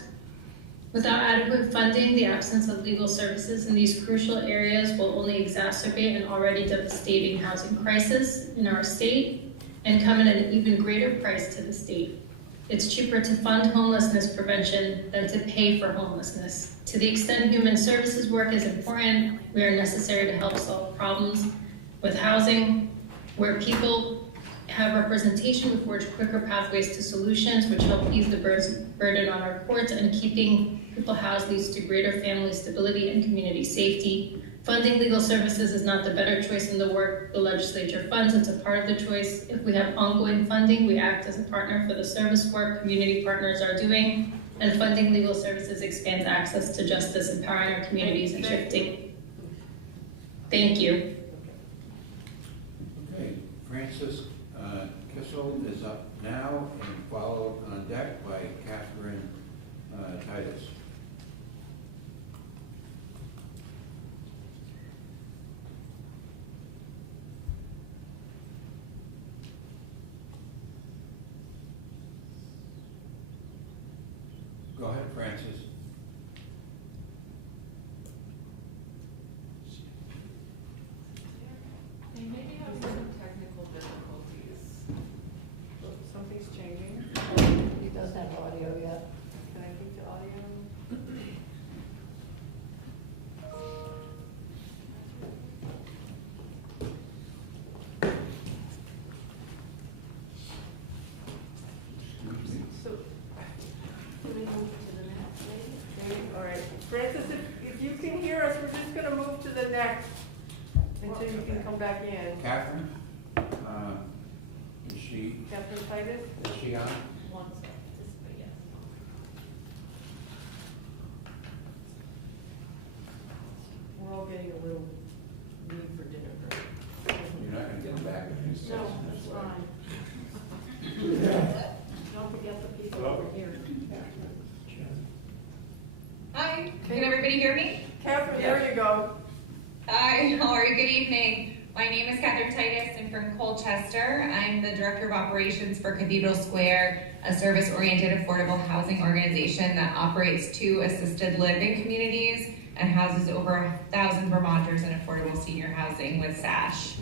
Without adequate funding, the absence of legal services in these crucial areas will only exacerbate an already devastating housing crisis in our state and come at an even greater price to the state. It's cheaper to fund homelessness prevention than to pay for homelessness. To the extent human services work is important, we are necessary to help solve problems with housing, where people have representation. We forge quicker pathways to solutions, which help ease the burden on our courts, and keeping people housed leads to greater family stability and community safety. Funding legal services is not the better choice in the work the legislature funds. It's a part of the choice. If we have ongoing funding, we act as a partner for the service work community partners are doing, and funding legal services expands access to justice, empowering our communities and shifting. Thank you. Okay, Francis Kissel is up now, and followed on deck by Catherine Titus. Go ahead, Francis. They maybe have some technical difficulties. Something's changing. He doesn't have audio yet. Can I keep the audio? So, Can we move to the next, maybe? all right, Francis, if you can hear us, we're just gonna move to the next until you can come back in. Catherine, is she, Catherine Titus? is she on? One second, yes. We're all getting a little need for dinner. You're not gonna get them back if you say. No, that's fine. Don't forget the people over here. Hi, can everybody hear me? Catherine, there you go. Hi, how are you? Good evening. My name is Catherine Titus. I'm from Colchester. I'm the Director of Operations for Cathedral Square, a service-oriented affordable housing organization that operates 2 assisted living communities and houses over 1,000 Vermonters in affordable senior housing with SASH.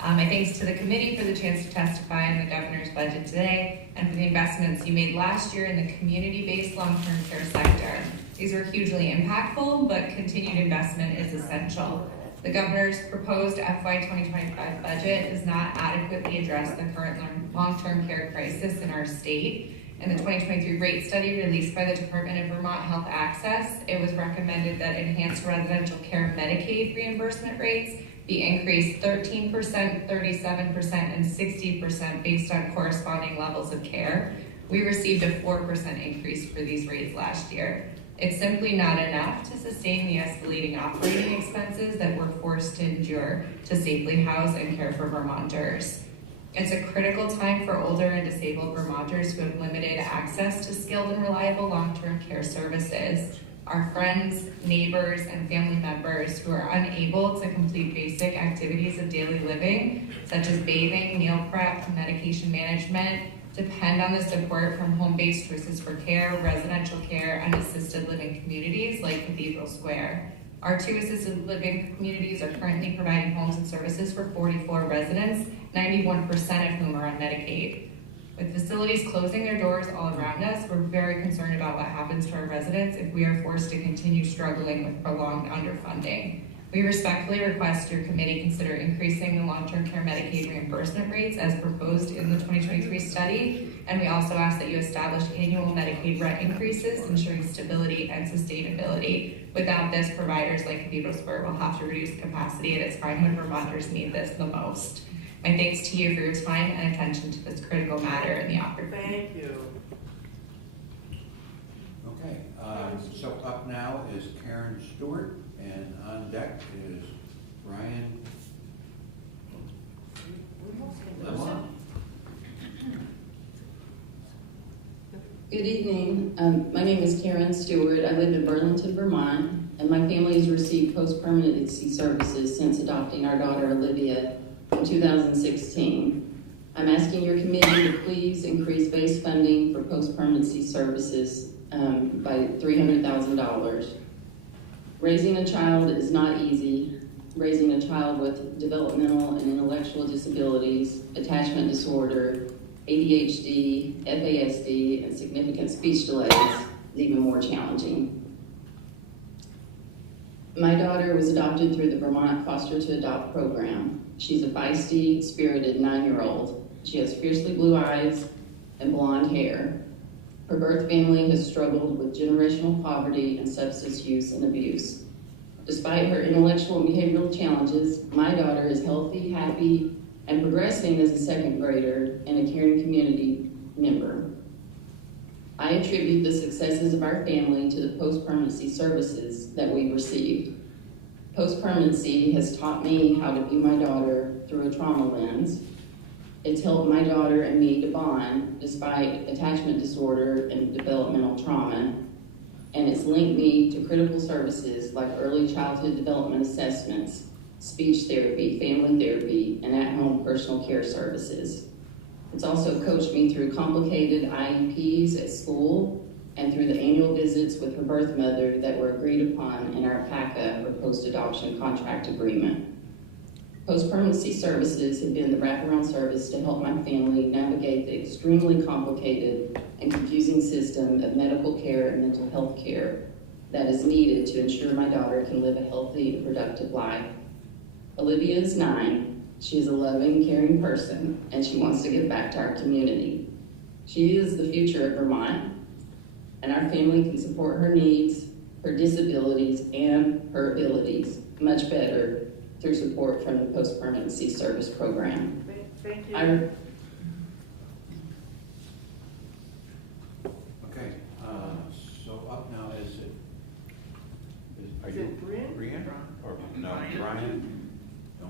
My thanks to the committee for the chance to testify on the governor's budget today and for the investments you made last year in the community-based long-term care sector. These were hugely impactful, but continued investment is essential. The governor's proposed FY25 budget does not adequately address the current long-term care crisis in our state. In the 2023 rate study released by the Department of Vermont Health Access, it was recommended that enhanced residential care Medicaid reimbursement rates be increased 13%, 37%, and 60% based on corresponding levels of care. We received a 4% increase for these rates last year. It's simply not enough to sustain the escalating operating expenses that we're forced to endure to safely house and care for Vermonters. It's a critical time for older and disabled Vermonters who have limited access to skilled and reliable long-term care services. Our friends, neighbors, and family members who are unable to complete basic activities of daily living, such as bathing, meal prep, medication management, depend on the support from home-based choices for care, residential care, and assisted living communities like Cathedral Square. Our 2 assisted living communities are currently providing homes and services for 44 residents, 91% of whom are on Medicaid. With facilities closing their doors all around us, we're very concerned about what happens to our residents if we are forced to continue struggling with prolonged underfunding. We respectfully request your committee consider increasing the long-term care Medicaid reimbursement rates as proposed in the 2023 study, and we also ask that you establish annual Medicaid rent increases, ensuring stability and sustainability. Without this, providers like Cathedral Square will have to reduce capacity at its time when Vermonters need this the most. My thanks to you for your time and attention to this critical matter in the opportunity. Thank you. Okay, so up now is Karen Stewart, and on deck is Brian Lemon. Good evening. My name is Karen Stewart. I live in Burlington, Vermont, and my family has received post-permanency services since adopting our daughter Olivia in 2016. I'm asking your committee to please increase base funding for post-permanency services by $300,000. Raising a child is not easy. Raising a child with developmental and intellectual disabilities, attachment disorder, ADHD, FASD, and significant speech delays is even more challenging. My daughter was adopted through the Vermont Foster to Adopt program. She's a feisty, spirited 9-year-old. She has fiercely blue eyes and blonde hair. Her birth family has struggled with generational poverty and substance use and abuse. Despite her intellectual and behavioral challenges, my daughter is healthy, happy, and progressing as a second grader and a caring community member. I attribute the successes of our family to the post-permanency services that we've received. Post-permanency has taught me how to view my daughter through a trauma lens. It's helped my daughter and me to bond despite attachment disorder and developmental trauma. And it's linked me to critical services like early childhood development assessments, speech therapy, family therapy, and at-home personal care services. It's also coached me through complicated IEPs at school and through the annual visits with her birth mother that were agreed upon in our PACA, or post-adoption contract agreement. Post-permanency services have been the wraparound service to help my family navigate the extremely complicated and confusing system of medical care and mental health care that is needed to ensure my daughter can live a healthy and productive life. Olivia is 9. She is a loving, caring person, and she wants to give back to our community. She is the future of Vermont, and our family can support her needs, her disabilities, and her abilities much better through support from the post-permanency service program. Thank you. Okay, so up now are Is you it Brian? Brian? Or no, Brian? No.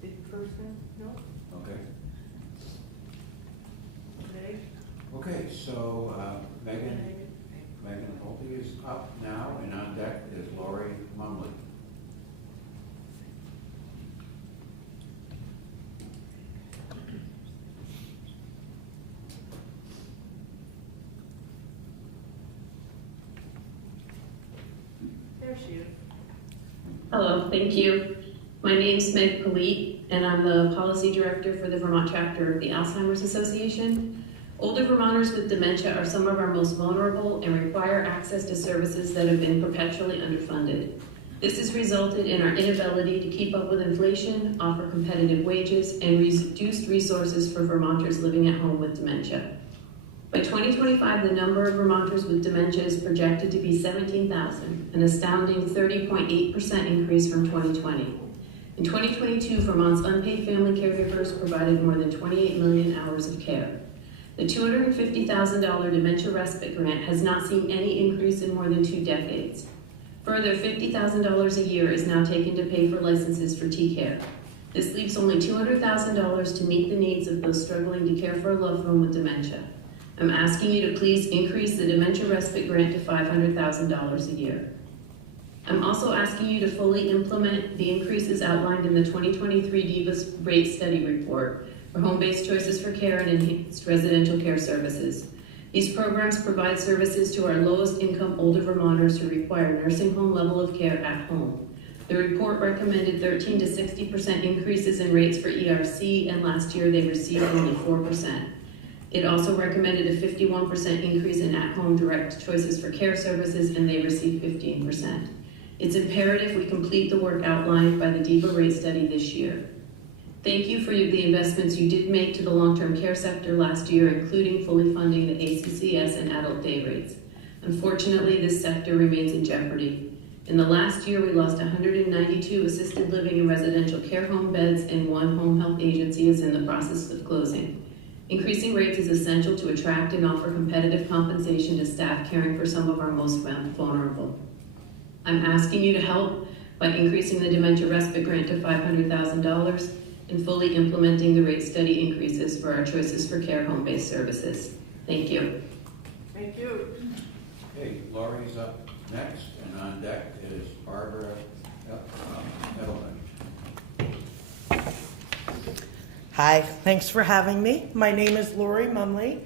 Big person? No? Okay. Meg? Okay, so Megan Holte is up now, and on deck is Lori Mumley. There she is. Hello, thank you. My name's Meg Polite, and I'm the Policy Director for the Vermont chapter of the Alzheimer's Association. Older Vermonters with dementia are some of our most vulnerable and require access to services that have been perpetually underfunded. This has resulted in our inability to keep up with inflation, offer competitive wages, and reduced resources for Vermonters living at home with dementia. By 2025, the number of Vermonters with dementia is projected to be 17,000, an astounding 30.8% increase from 2020. In 2022, Vermont's unpaid family caregivers provided more than 28 million hours of care. The $250,000 dementia respite grant has not seen any increase in more than 2 decades. Further, $50,000 a year is now taken to pay for licenses for T-Care. This leaves only $200,000 to meet the needs of those struggling to care for a loved one with dementia. I'm asking you to please increase the dementia respite grant to $500,000 a year. I'm also asking you to fully implement the increases outlined in the 2023 DIVA's rate study report for home-based choices for care and enhanced residential care services. These programs provide services to our lowest income older Vermonters who require nursing home level of care at home. The report recommended 13 to 60% increases in rates for ERC, and last year they received only 4%. It also recommended a 51% increase in at-home direct choices for care services, and they received 15%. It's imperative we complete the work outlined by the DEVA rate study this year. Thank you for the investments you did make to the long-term care sector last year, including fully funding the ACCS and adult day rates. Unfortunately, this sector remains in jeopardy. In the last year, we lost 192 assisted living and residential care home beds, and 1 home health agency is in the process of closing. Increasing rates is essential to attract and offer competitive compensation to staff caring for some of our most vulnerable. I'm asking you to help by increasing the dementia respite grant to $500,000 and fully implementing the rate study increases for our choices for care home-based services. Thank you. Thank you. Okay, Lori's up next, and on deck is Barbara Edelman. Hi, thanks for having me. My name is Lori Mumley.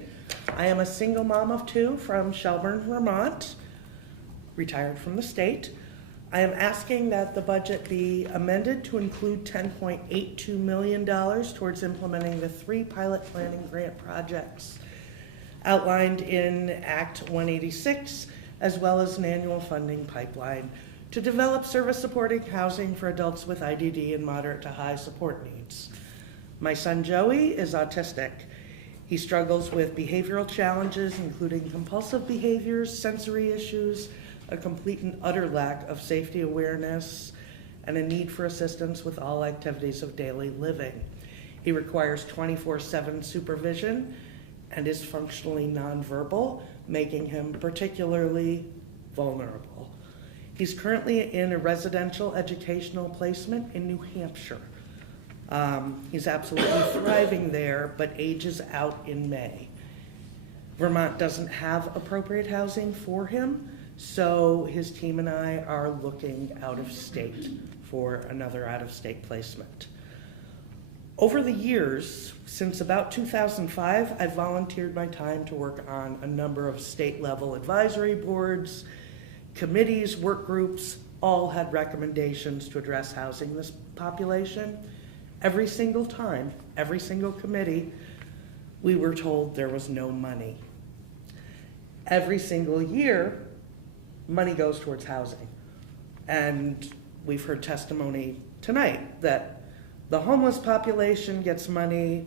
I am a single mom of 2 from Shelburne, Vermont, retired from the state. I am asking that the budget be amended to include $10.82 million towards implementing the 3 pilot planning grant projects outlined in Act 186, as well as an annual funding pipeline to develop service supporting housing for adults with IDD and moderate to high support needs. My son Joey is autistic. He struggles with behavioral challenges, including compulsive behaviors, sensory issues, a complete and utter lack of safety awareness, and a need for assistance with all activities of daily living. He requires 24/7 supervision and is functionally nonverbal, making him particularly vulnerable. He's currently in a residential educational placement in New Hampshire. He's absolutely thriving there, but ages out in May. Vermont doesn't have appropriate housing for him, so his team and I are looking out of state for another out-of-state placement. Over the years, since about 2005, I've volunteered my time to work on a number of state-level advisory boards, committees, work groups, all had recommendations to address housing this population. Every single time, every single committee, we were told there was no money. Every single year, money goes towards housing. And we've heard testimony tonight that the homeless population gets money,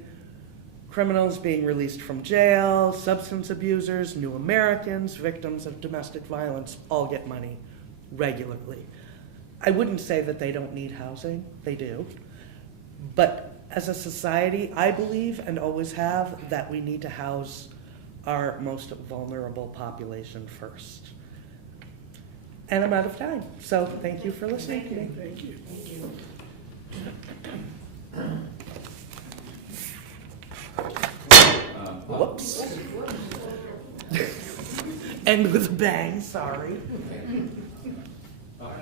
criminals being released from jail, substance abusers, new Americans, victims of domestic violence all get money regularly. I wouldn't say that they don't need housing, they do. But as a society, I believe and always have that we need to house our most vulnerable population first. And I'm out of time, so thank you for listening to me. Thank you. Thank you. Whoops. End with a bang, sorry.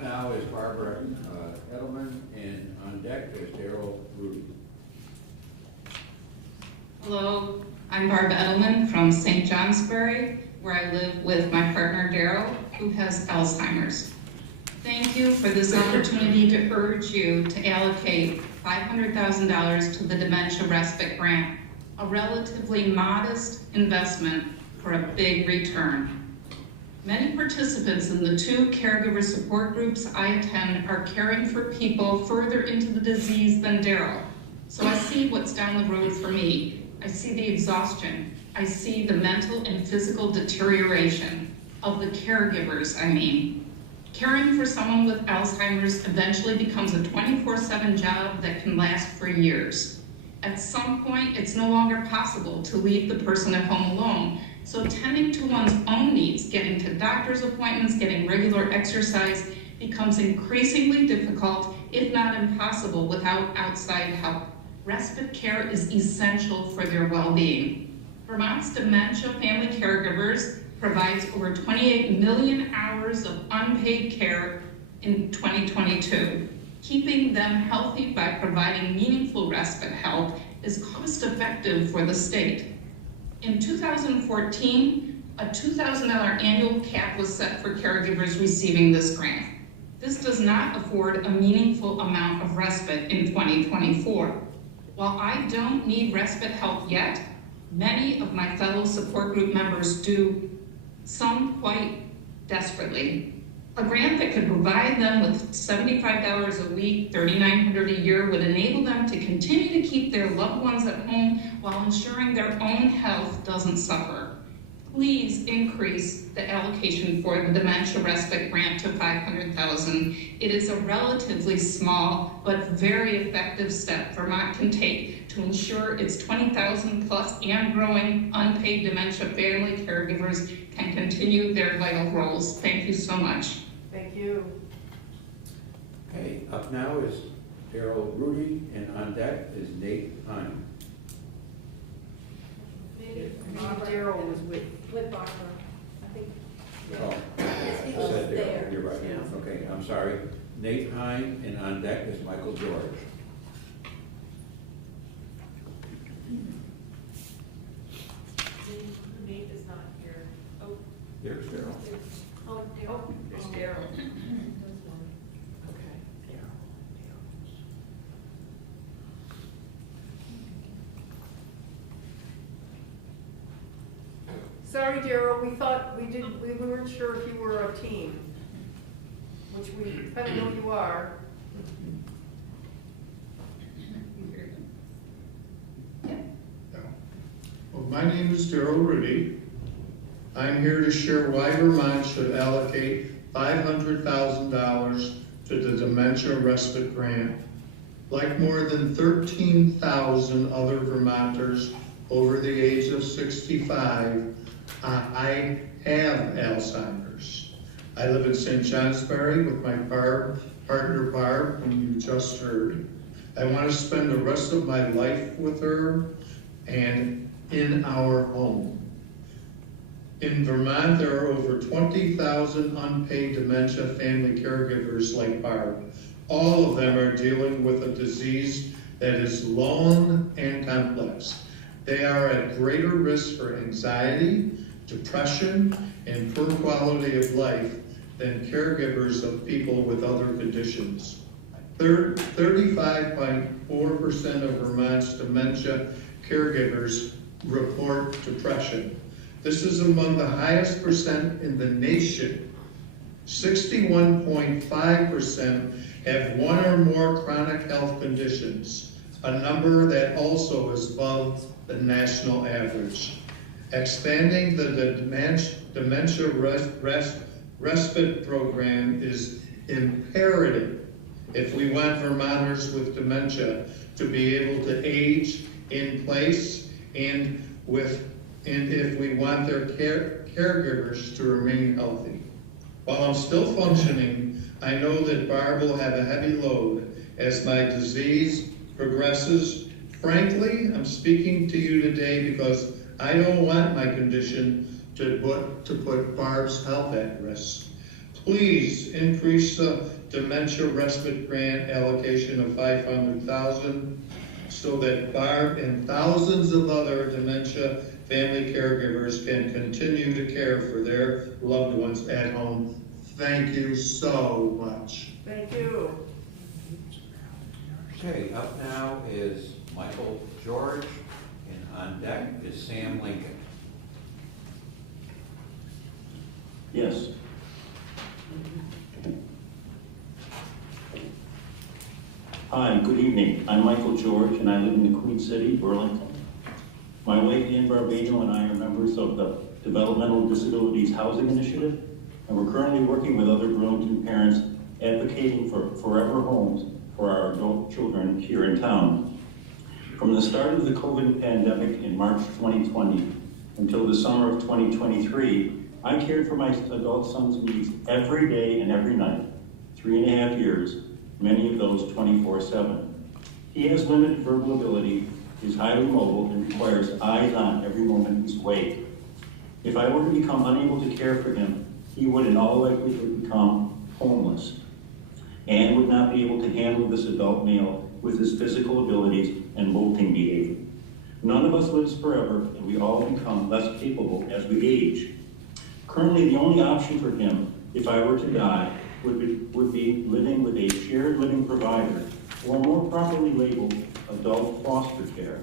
Now is Barbara Edelman, and on deck is Daryl Rudy. Hello, I'm Barbara Edelman from St. Johnsbury, where I live with my partner Daryl, who has Alzheimer's. Thank you for this opportunity to urge you to allocate $500,000 to the Dementia Respite Grant, a relatively modest investment for a big return. Many participants in the 2 caregiver support groups I attend are caring for people further into the disease than Daryl. So I see what's down the road for me. I see the exhaustion. I see the mental and physical deterioration of the caregivers, Caring for someone with Alzheimer's eventually becomes a 24/7 job that can last for years. At some point, it's no longer possible to leave the person at home alone. So tending to one's own needs, getting to doctor's appointments, getting regular exercise becomes increasingly difficult, if not impossible, without outside help. Respite care is essential for their well-being. Vermont's dementia family caregivers provides over 28 million hours of unpaid care in 2022. Keeping them healthy by providing meaningful respite help is cost-effective for the state. In 2014, a $2,000 annual cap was set for caregivers receiving this grant. This does not afford a meaningful amount of respite in 2024. While I don't need respite help yet, many of my fellow support group members do, some quite desperately. A grant that could provide them with $75 a week, $3,900 a year would enable them to continue to keep their loved ones at home while ensuring their own health doesn't suffer. Please increase the allocation for the Dementia Respite Grant to $500,000. It is a relatively small but very effective step Vermont can take to ensure its 20,000 plus and growing unpaid dementia family caregivers can continue their vital roles. Thank you so much. Thank you. Okay, up now is Daryl Rudy, and on deck is Nate Hine. Daryl was with Barbara, I think. Oh, I said Daryl, you're right. Okay, I'm sorry. Nate Hine, and on deck is Michael George. Nate is not here. Oh. There's Daryl. Oh, Daryl. There's Daryl. Okay. Sorry, Daryl, we thought we weren't sure if you were a team, which we kind of know you are. Well, my name is Daryl Rudy. I'm here to share why Vermont should allocate $500,000 to the Dementia Respite Grant. Like more than 13,000 other Vermonters over the age of 65, I have Alzheimer's. I live in St. Johnsbury with my partner Barb, whom you just heard. I want to spend the rest of my life with her and in our home. In Vermont, there are over 20,000 unpaid dementia family caregivers like Barb. All of them are dealing with a disease that is long and complex. They are at greater risk for anxiety, depression, and poor quality of life than caregivers of people with other conditions. 35.4% of Vermont's dementia caregivers report depression. This is among the highest percent in the nation. 61.5% have one or more chronic health conditions, a number that also is above the national average. Expanding the dementia respite program is imperative if we want Vermonters with dementia to be able to age in place and if we want their caregivers to remain healthy. While I'm still functioning, I know that Barb will have a heavy load as my disease progresses. Frankly, I'm speaking to you today because I don't want my condition to put Barb's health at risk. Please increase the Dementia Respite Grant allocation of $500,000 so that Barb and thousands of other dementia family caregivers can continue to care for their loved ones at home. Thank you so much. Thank you. Okay, up now is Michael George, and on deck is Sam Lincoln. Yes. Hi, good evening. I'm Michael George, and I live in the Queen City, Burlington. My wife, Ann Barbano, and I are members of the Developmental Disabilities Housing Initiative, and we're currently working with other Burlington parents advocating for forever homes for our adult children here in town. From the start of the COVID pandemic in March 2020 until the summer of 2023, I cared for my adult son's needs every day and every night, 3.5 years, many of those 24/7. He has limited verbal ability, is highly mobile, and requires eyes on every moment he's awake. If I were to become unable to care for him, he would in all likelihood become homeless and would not be able to handle this adult male with his physical abilities and molting behavior. None of us lives forever, and we all become less capable as we age. Currently, the only option for him, if I were to die, would be living with a shared living provider, or more properly labeled, adult foster care.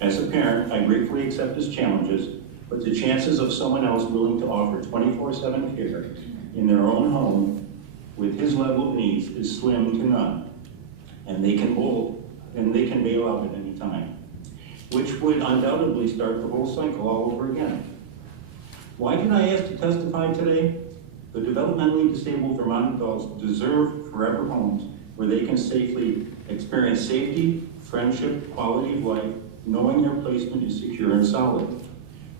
As a parent, I gratefully accept his challenges, but the chances of someone else willing to offer 24/7 care in their own home with his level of needs is slim to none, and they can bail out at any time, which would undoubtedly start the whole cycle all over again. Why did I ask to testify today? The developmentally disabled Vermont adults deserve forever homes where they can safely experience safety, friendship, quality of life, knowing their placement is secure and solid.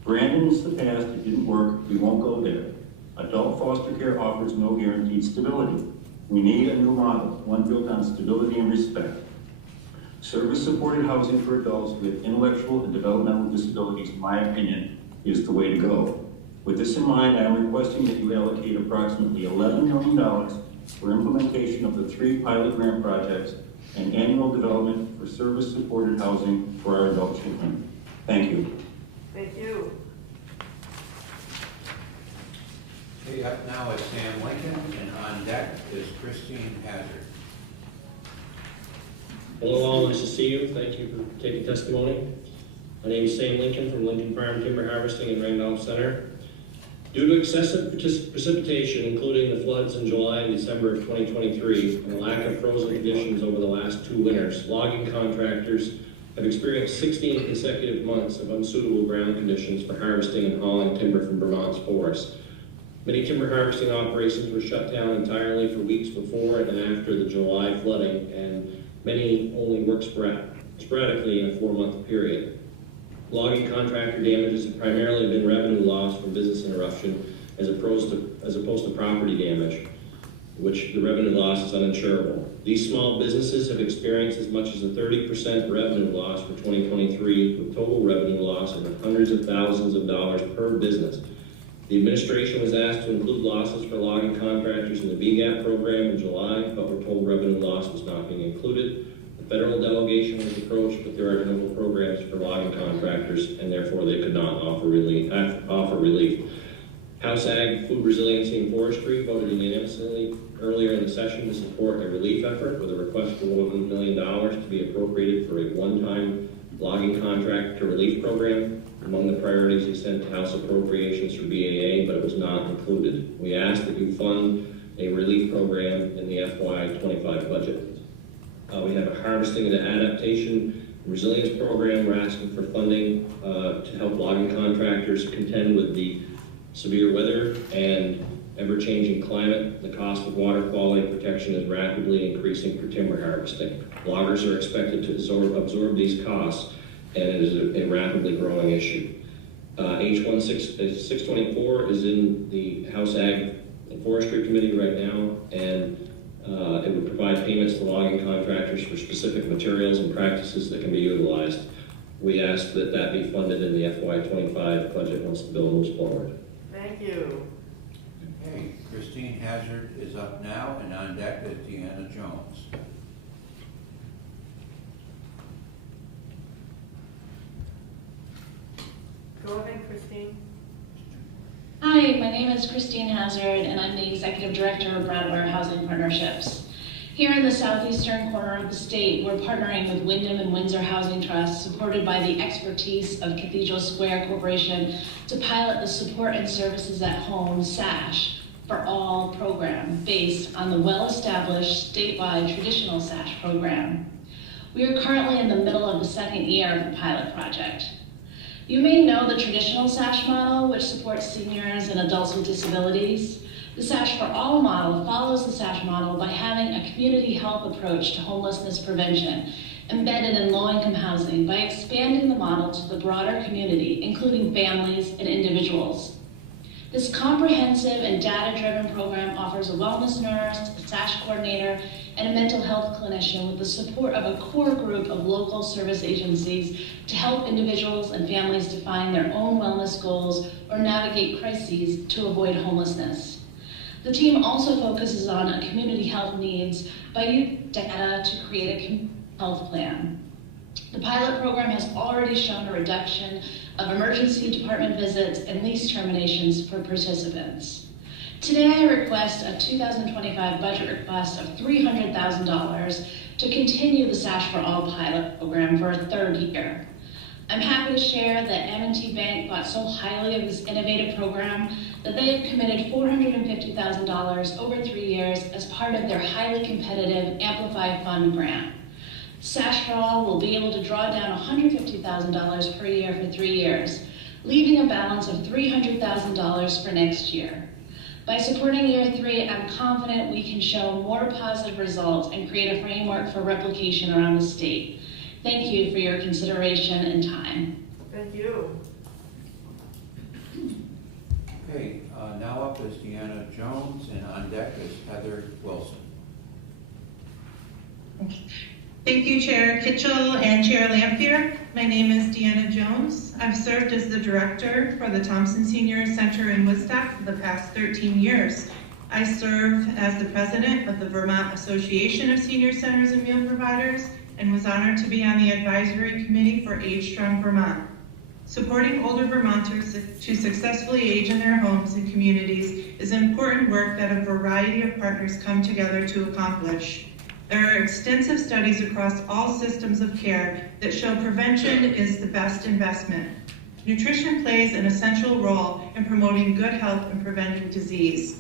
Brandon is the past, it didn't work, we won't go there. Adult foster care offers no guaranteed stability. We need a new model, one built on stability and respect. Service-supported housing for adults with intellectual and developmental disabilities, in my opinion, is the way to go. With this in mind, I am requesting that you allocate approximately $11 million for implementation of the 3 pilot grant projects and annual development for service-supported housing for our adult children. Thank you. Thank you. Okay, up now is Sam Lincoln, and on deck is Christine Hazard. Hello all, nice to see you. Thank you for taking testimony. My name is Sam Lincoln from Lincoln Farm Timber Harvesting in Randolph Center. Due to excessive precipitation, including the floods in July and December of 2023, and a lack of frozen conditions over the last 2 winters, logging contractors have experienced 16 consecutive months of unsuitable ground conditions for harvesting and hauling timber from Vermont's forests. Many timber harvesting operations were shut down entirely for weeks before and after the July flooding, and many only worked sporadically in a 4-month period. Logging contractor damages have primarily been revenue loss from business interruption as opposed to property damage, which the revenue loss is uninsurable. These small businesses have experienced as much as a 30% revenue loss for 2023, with total revenue loss of hundreds of thousands of dollars per business. The administration was asked to include losses for logging contractors in the VGAP program in July, but were told revenue loss was not being included. The federal delegation was approached, but there are no programs for logging contractors, and therefore they could not offer relief. House Ag, Food Resiliency and Forestry voted unanimously earlier in the session to support a relief effort with a request for $1 million to be appropriated for a one-time logging contractor relief program. Among the priorities he sent to House Appropriations for BAA, but it was not included. We asked that you fund a relief program in the FY25 budget. We have a harvesting and adaptation resilience program. We're asking for funding to help logging contractors contend with the severe weather and ever-changing climate. The cost of water quality protection is rapidly increasing for timber harvesting. Loggers are expected to absorb these costs, and it is a rapidly growing issue. H1 624 is in the House Ag and Forestry Committee right now, and it would provide payments to logging contractors for specific materials and practices that can be utilized. We ask that that be funded in the FY25 budget once the bill moves forward. Thank you. Okay, Christine Hazard is up now, and on deck is Deanna Jones. Go ahead, Christine. Hi, my name is Christine Hazard, and I'm the Executive Director of Bradware Housing Partnerships. Here in the southeastern corner of the state, we're partnering with Wyndham and Windsor Housing Trust, supported by the expertise of Cathedral Square Corporation, to pilot the Support and Services at Home, SASH, for All program, based on the well-established statewide traditional SASH program. We are currently in the middle of the second year of the pilot project. You may know the traditional SASH model, which supports seniors and adults with disabilities. The SASH for All model follows the SASH model by having a community health approach to homelessness prevention embedded in low-income housing by expanding the model to the broader community, including families and individuals. This comprehensive and data-driven program offers a wellness nurse, a SASH coordinator, and a mental health clinician with the support of a core group of local service agencies to help individuals and families define their own wellness goals or navigate crises to avoid homelessness. The team also focuses on community health needs by using data to create a community health plan. The pilot program has already shown a reduction of emergency department visits and lease terminations for participants. Today I request a 2025 budget request of $300,000 to continue the SASH for All pilot program for a third year. I'm happy to share that M&T Bank thought so highly of this innovative program that they have committed $450,000 over 3 years as part of their highly competitive Amplify Fund grant. Sash for All will be able to draw down $150,000 per year for 3 years, leaving a balance of $300,000 for next year. By supporting year 3, I'm confident we can show more positive results and create a framework for replication around the state. Thank you for your consideration and time. Thank you. Okay, now up is Deanna Jones, and on deck is Heather Wilson. Thank you, Chair Kitchell and Chair Lampier. My name is Deanna Jones. I've served as the director for the Thompson Senior Center in Woodstock for the past 13 years. I serve as the president of the Vermont Association of Senior Centers and Meal Providers and was honored to be on the advisory committee for Age Strong Vermont. Supporting older Vermonters to successfully age in their homes and communities is important work that a variety of partners come together to accomplish. There are extensive studies across all systems of care that show prevention is the best investment. Nutrition plays an essential role in promoting good health and preventing disease.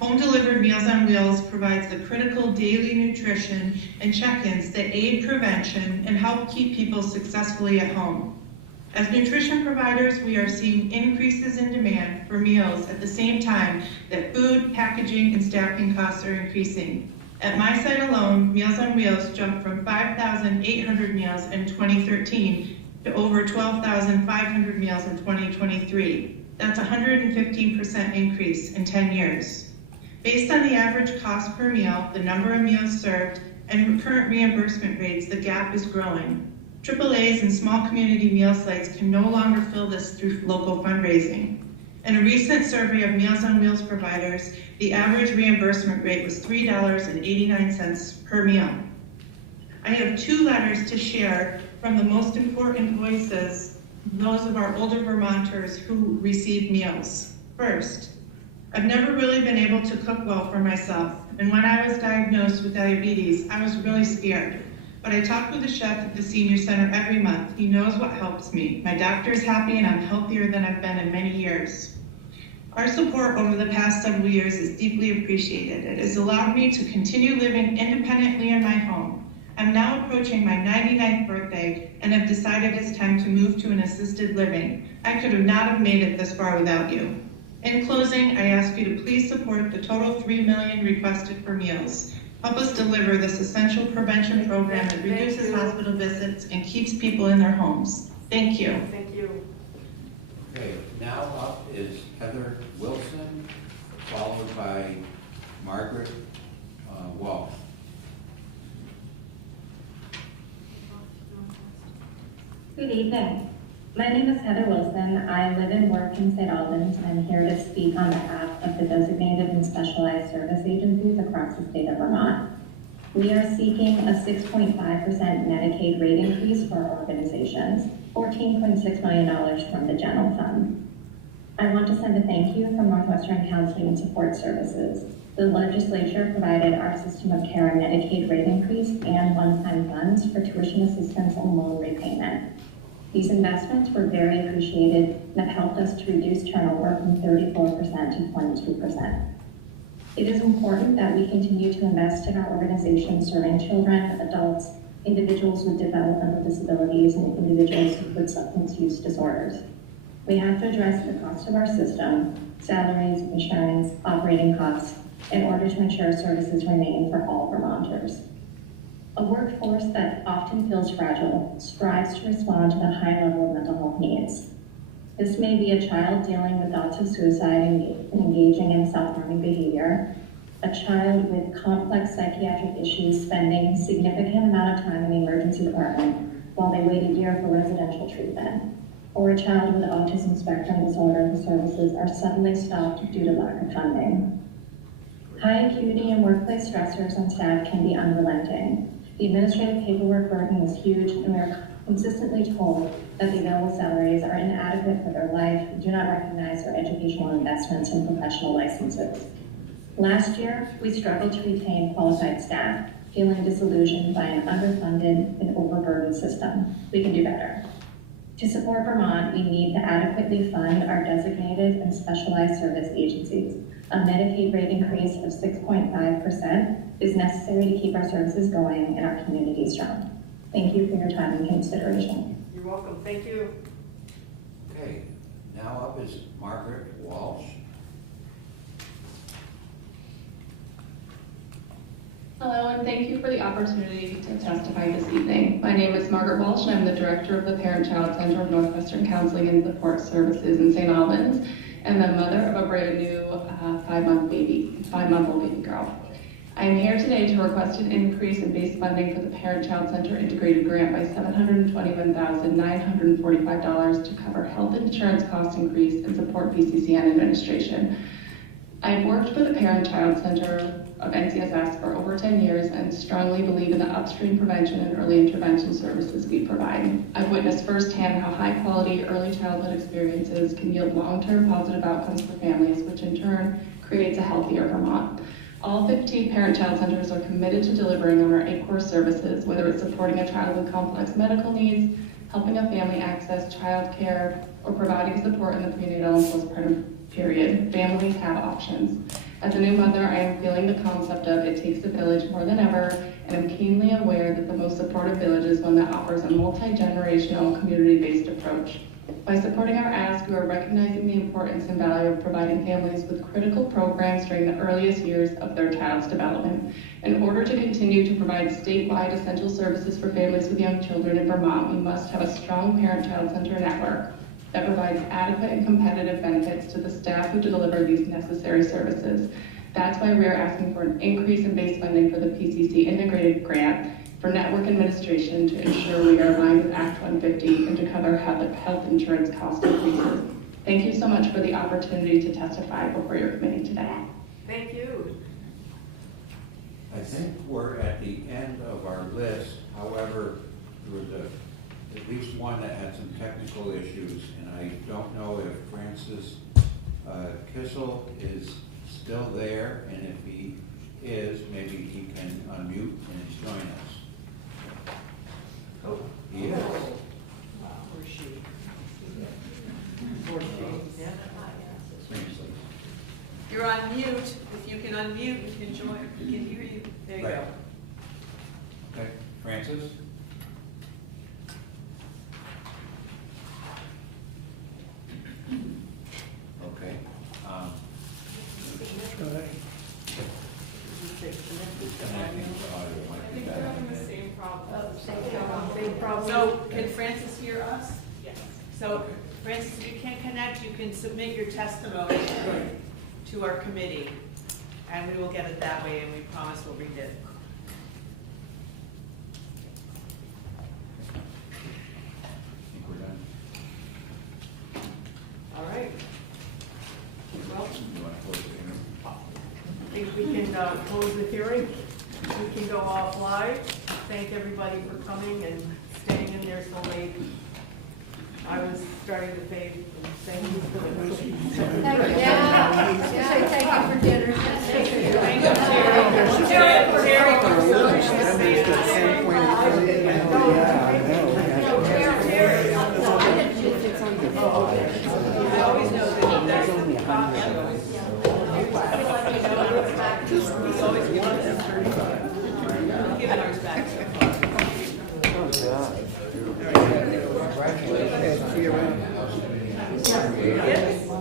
Home-delivered Meals on Wheels provides the critical daily nutrition and check-ins that aid prevention and help keep people successfully at home. As nutrition providers, we are seeing increases in demand for meals at the same time that food, packaging, and staffing costs are increasing. At my site alone, Meals on Wheels jumped from 5,800 meals in 2013 to over 12,500 meals in 2023. That's a 115% increase in 10 years. Based on the average cost per meal, the number of meals served, and current reimbursement rates, the gap is growing. AAAs and small community meal sites can no longer fill this through local fundraising. In a recent survey of Meals on Wheels providers, the average reimbursement rate was $3.89 per meal. I have 2 letters to share from the most important voices, those of our older Vermonters who receive meals. First, I've never really been able to cook well for myself, and when I was diagnosed with diabetes, I was really scared. But I talk with the chef at the senior center every month. He knows what helps me. My doctor is happy and I'm healthier than I've been in many years. Our support over the past several years is deeply appreciated. It has allowed me to continue living independently in my home. I'm now approaching my 99th birthday and have decided it's time to move to an assisted living. I could not have made it this far without you. In closing, I ask you to please support the total $3 million requested for meals. Help us deliver this essential prevention program that reduces hospital visits and keeps people in their homes. Thank you. Thank you. Okay, now up is Heather Wilson, followed by Margaret Walsh. Good evening. My name is Heather Wilson. I live and work in St. Albans. I'm here to speak on behalf of the designated and specialized service agencies across the state of Vermont. We are seeking a 6.5% Medicaid rate increase for our organizations, $14.6 million from the general fund. I want to send a thank you from Northwestern Counseling and Support Services. The legislature provided our system of care a Medicaid rate increase and one-time funds for tuition assistance and loan repayment. These investments were very appreciated and have helped us to reduce turnover from 34% to 22%. It is important that we continue to invest in our organization serving children, adults, individuals with developmental disabilities, and individuals with substance use disorders. We have to address the cost of our system, salaries, insurance, operating costs, in order to ensure services remain for all Vermonters. A workforce that often feels fragile strives to respond to the high level of mental health needs. This may be a child dealing with thoughts of suicide and engaging in self-harming behavior, a child with complex psychiatric issues spending a significant amount of time in the emergency department while they wait a year for residential treatment, or a child with autism spectrum disorder whose services are suddenly stopped due to lack of funding. High acuity and workplace stressors on staff can be unrelenting. The administrative paperwork burden is huge, and we are consistently told that the available salaries are inadequate for their life and do not recognize their educational investments and professional licenses. Last year, we struggled to retain qualified staff, feeling disillusioned by an underfunded and overburdened system. We can do better. To support Vermont, we need to adequately fund our designated and specialized service agencies. A Medicaid rate increase of 6.5% is necessary to keep our services going and our community strong. Thank you for your time and consideration. You're welcome. Thank you. Okay, now up is Margaret Walsh. Hello, and thank you for the opportunity to testify this evening. My name is Margaret Walsh, and I'm the director of the Parent-Child Center of Northwestern Counseling and Support Services in St. Albans, and the mother of a brand new 5-month-old baby girl. I am here today to request an increase in base funding for the Parent-Child Center Integrated Grant by $721,945 to cover health insurance cost increase and support PCCN administration. I've worked for the Parent-Child Center of NCSS for over 10 years and strongly believe in the upstream prevention and early intervention services we provide. I've witnessed firsthand how high-quality early childhood experiences can yield long-term positive outcomes for families, which in turn creates a healthier Vermont. All 15 parent-child centers are committed to delivering on our 8 core services, whether it's supporting a child with complex medical needs, helping a family access child care, or providing support in the prenatal and postpartum period. Families have options. As a new mother, I am feeling the concept of it takes a village more than ever, and I'm keenly aware that the most supportive village is one that offers a multi-generational, community-based approach. By supporting our ask, we are recognizing the importance and value of providing families with critical programs during the earliest years of their child's development. In order to continue to provide statewide essential services for families with young children in Vermont, we must have a strong parent-child center network that provides adequate and competitive benefits to the staff who deliver these necessary services. That's why we are asking for an increase in base funding for the PCC Integrated Grant for network administration to ensure we are aligned with Act 150 and to cover health insurance cost increases. Thank you so much for the opportunity to testify before your committee today. Thank you. I think we're at the end of our list. However, there was at least one that had some technical issues, and I don't know if Francis Kissel is still there, and if he is, maybe he can unmute and join us. Oh, he is. Where's she? You're on mute. If you can unmute, you can join. We can hear you. There you go. Okay, Francis? Okay. Same problem. So can Francis hear us? Yes. So Francis, if you can't connect, you can submit your testimony to our committee, and we will get it that way, and we promise we'll read it. I think we're done. All right. Well, You want to close the interview? I think we can close the hearing. We can go offline. Thank everybody for coming and staying in there so late. I was starting to fade and saying who's going to Thank you. Yeah. Thank you for dinner. Thank you, Terry. I always know that there's he's always given us giving ours back. Congratulations. Yes.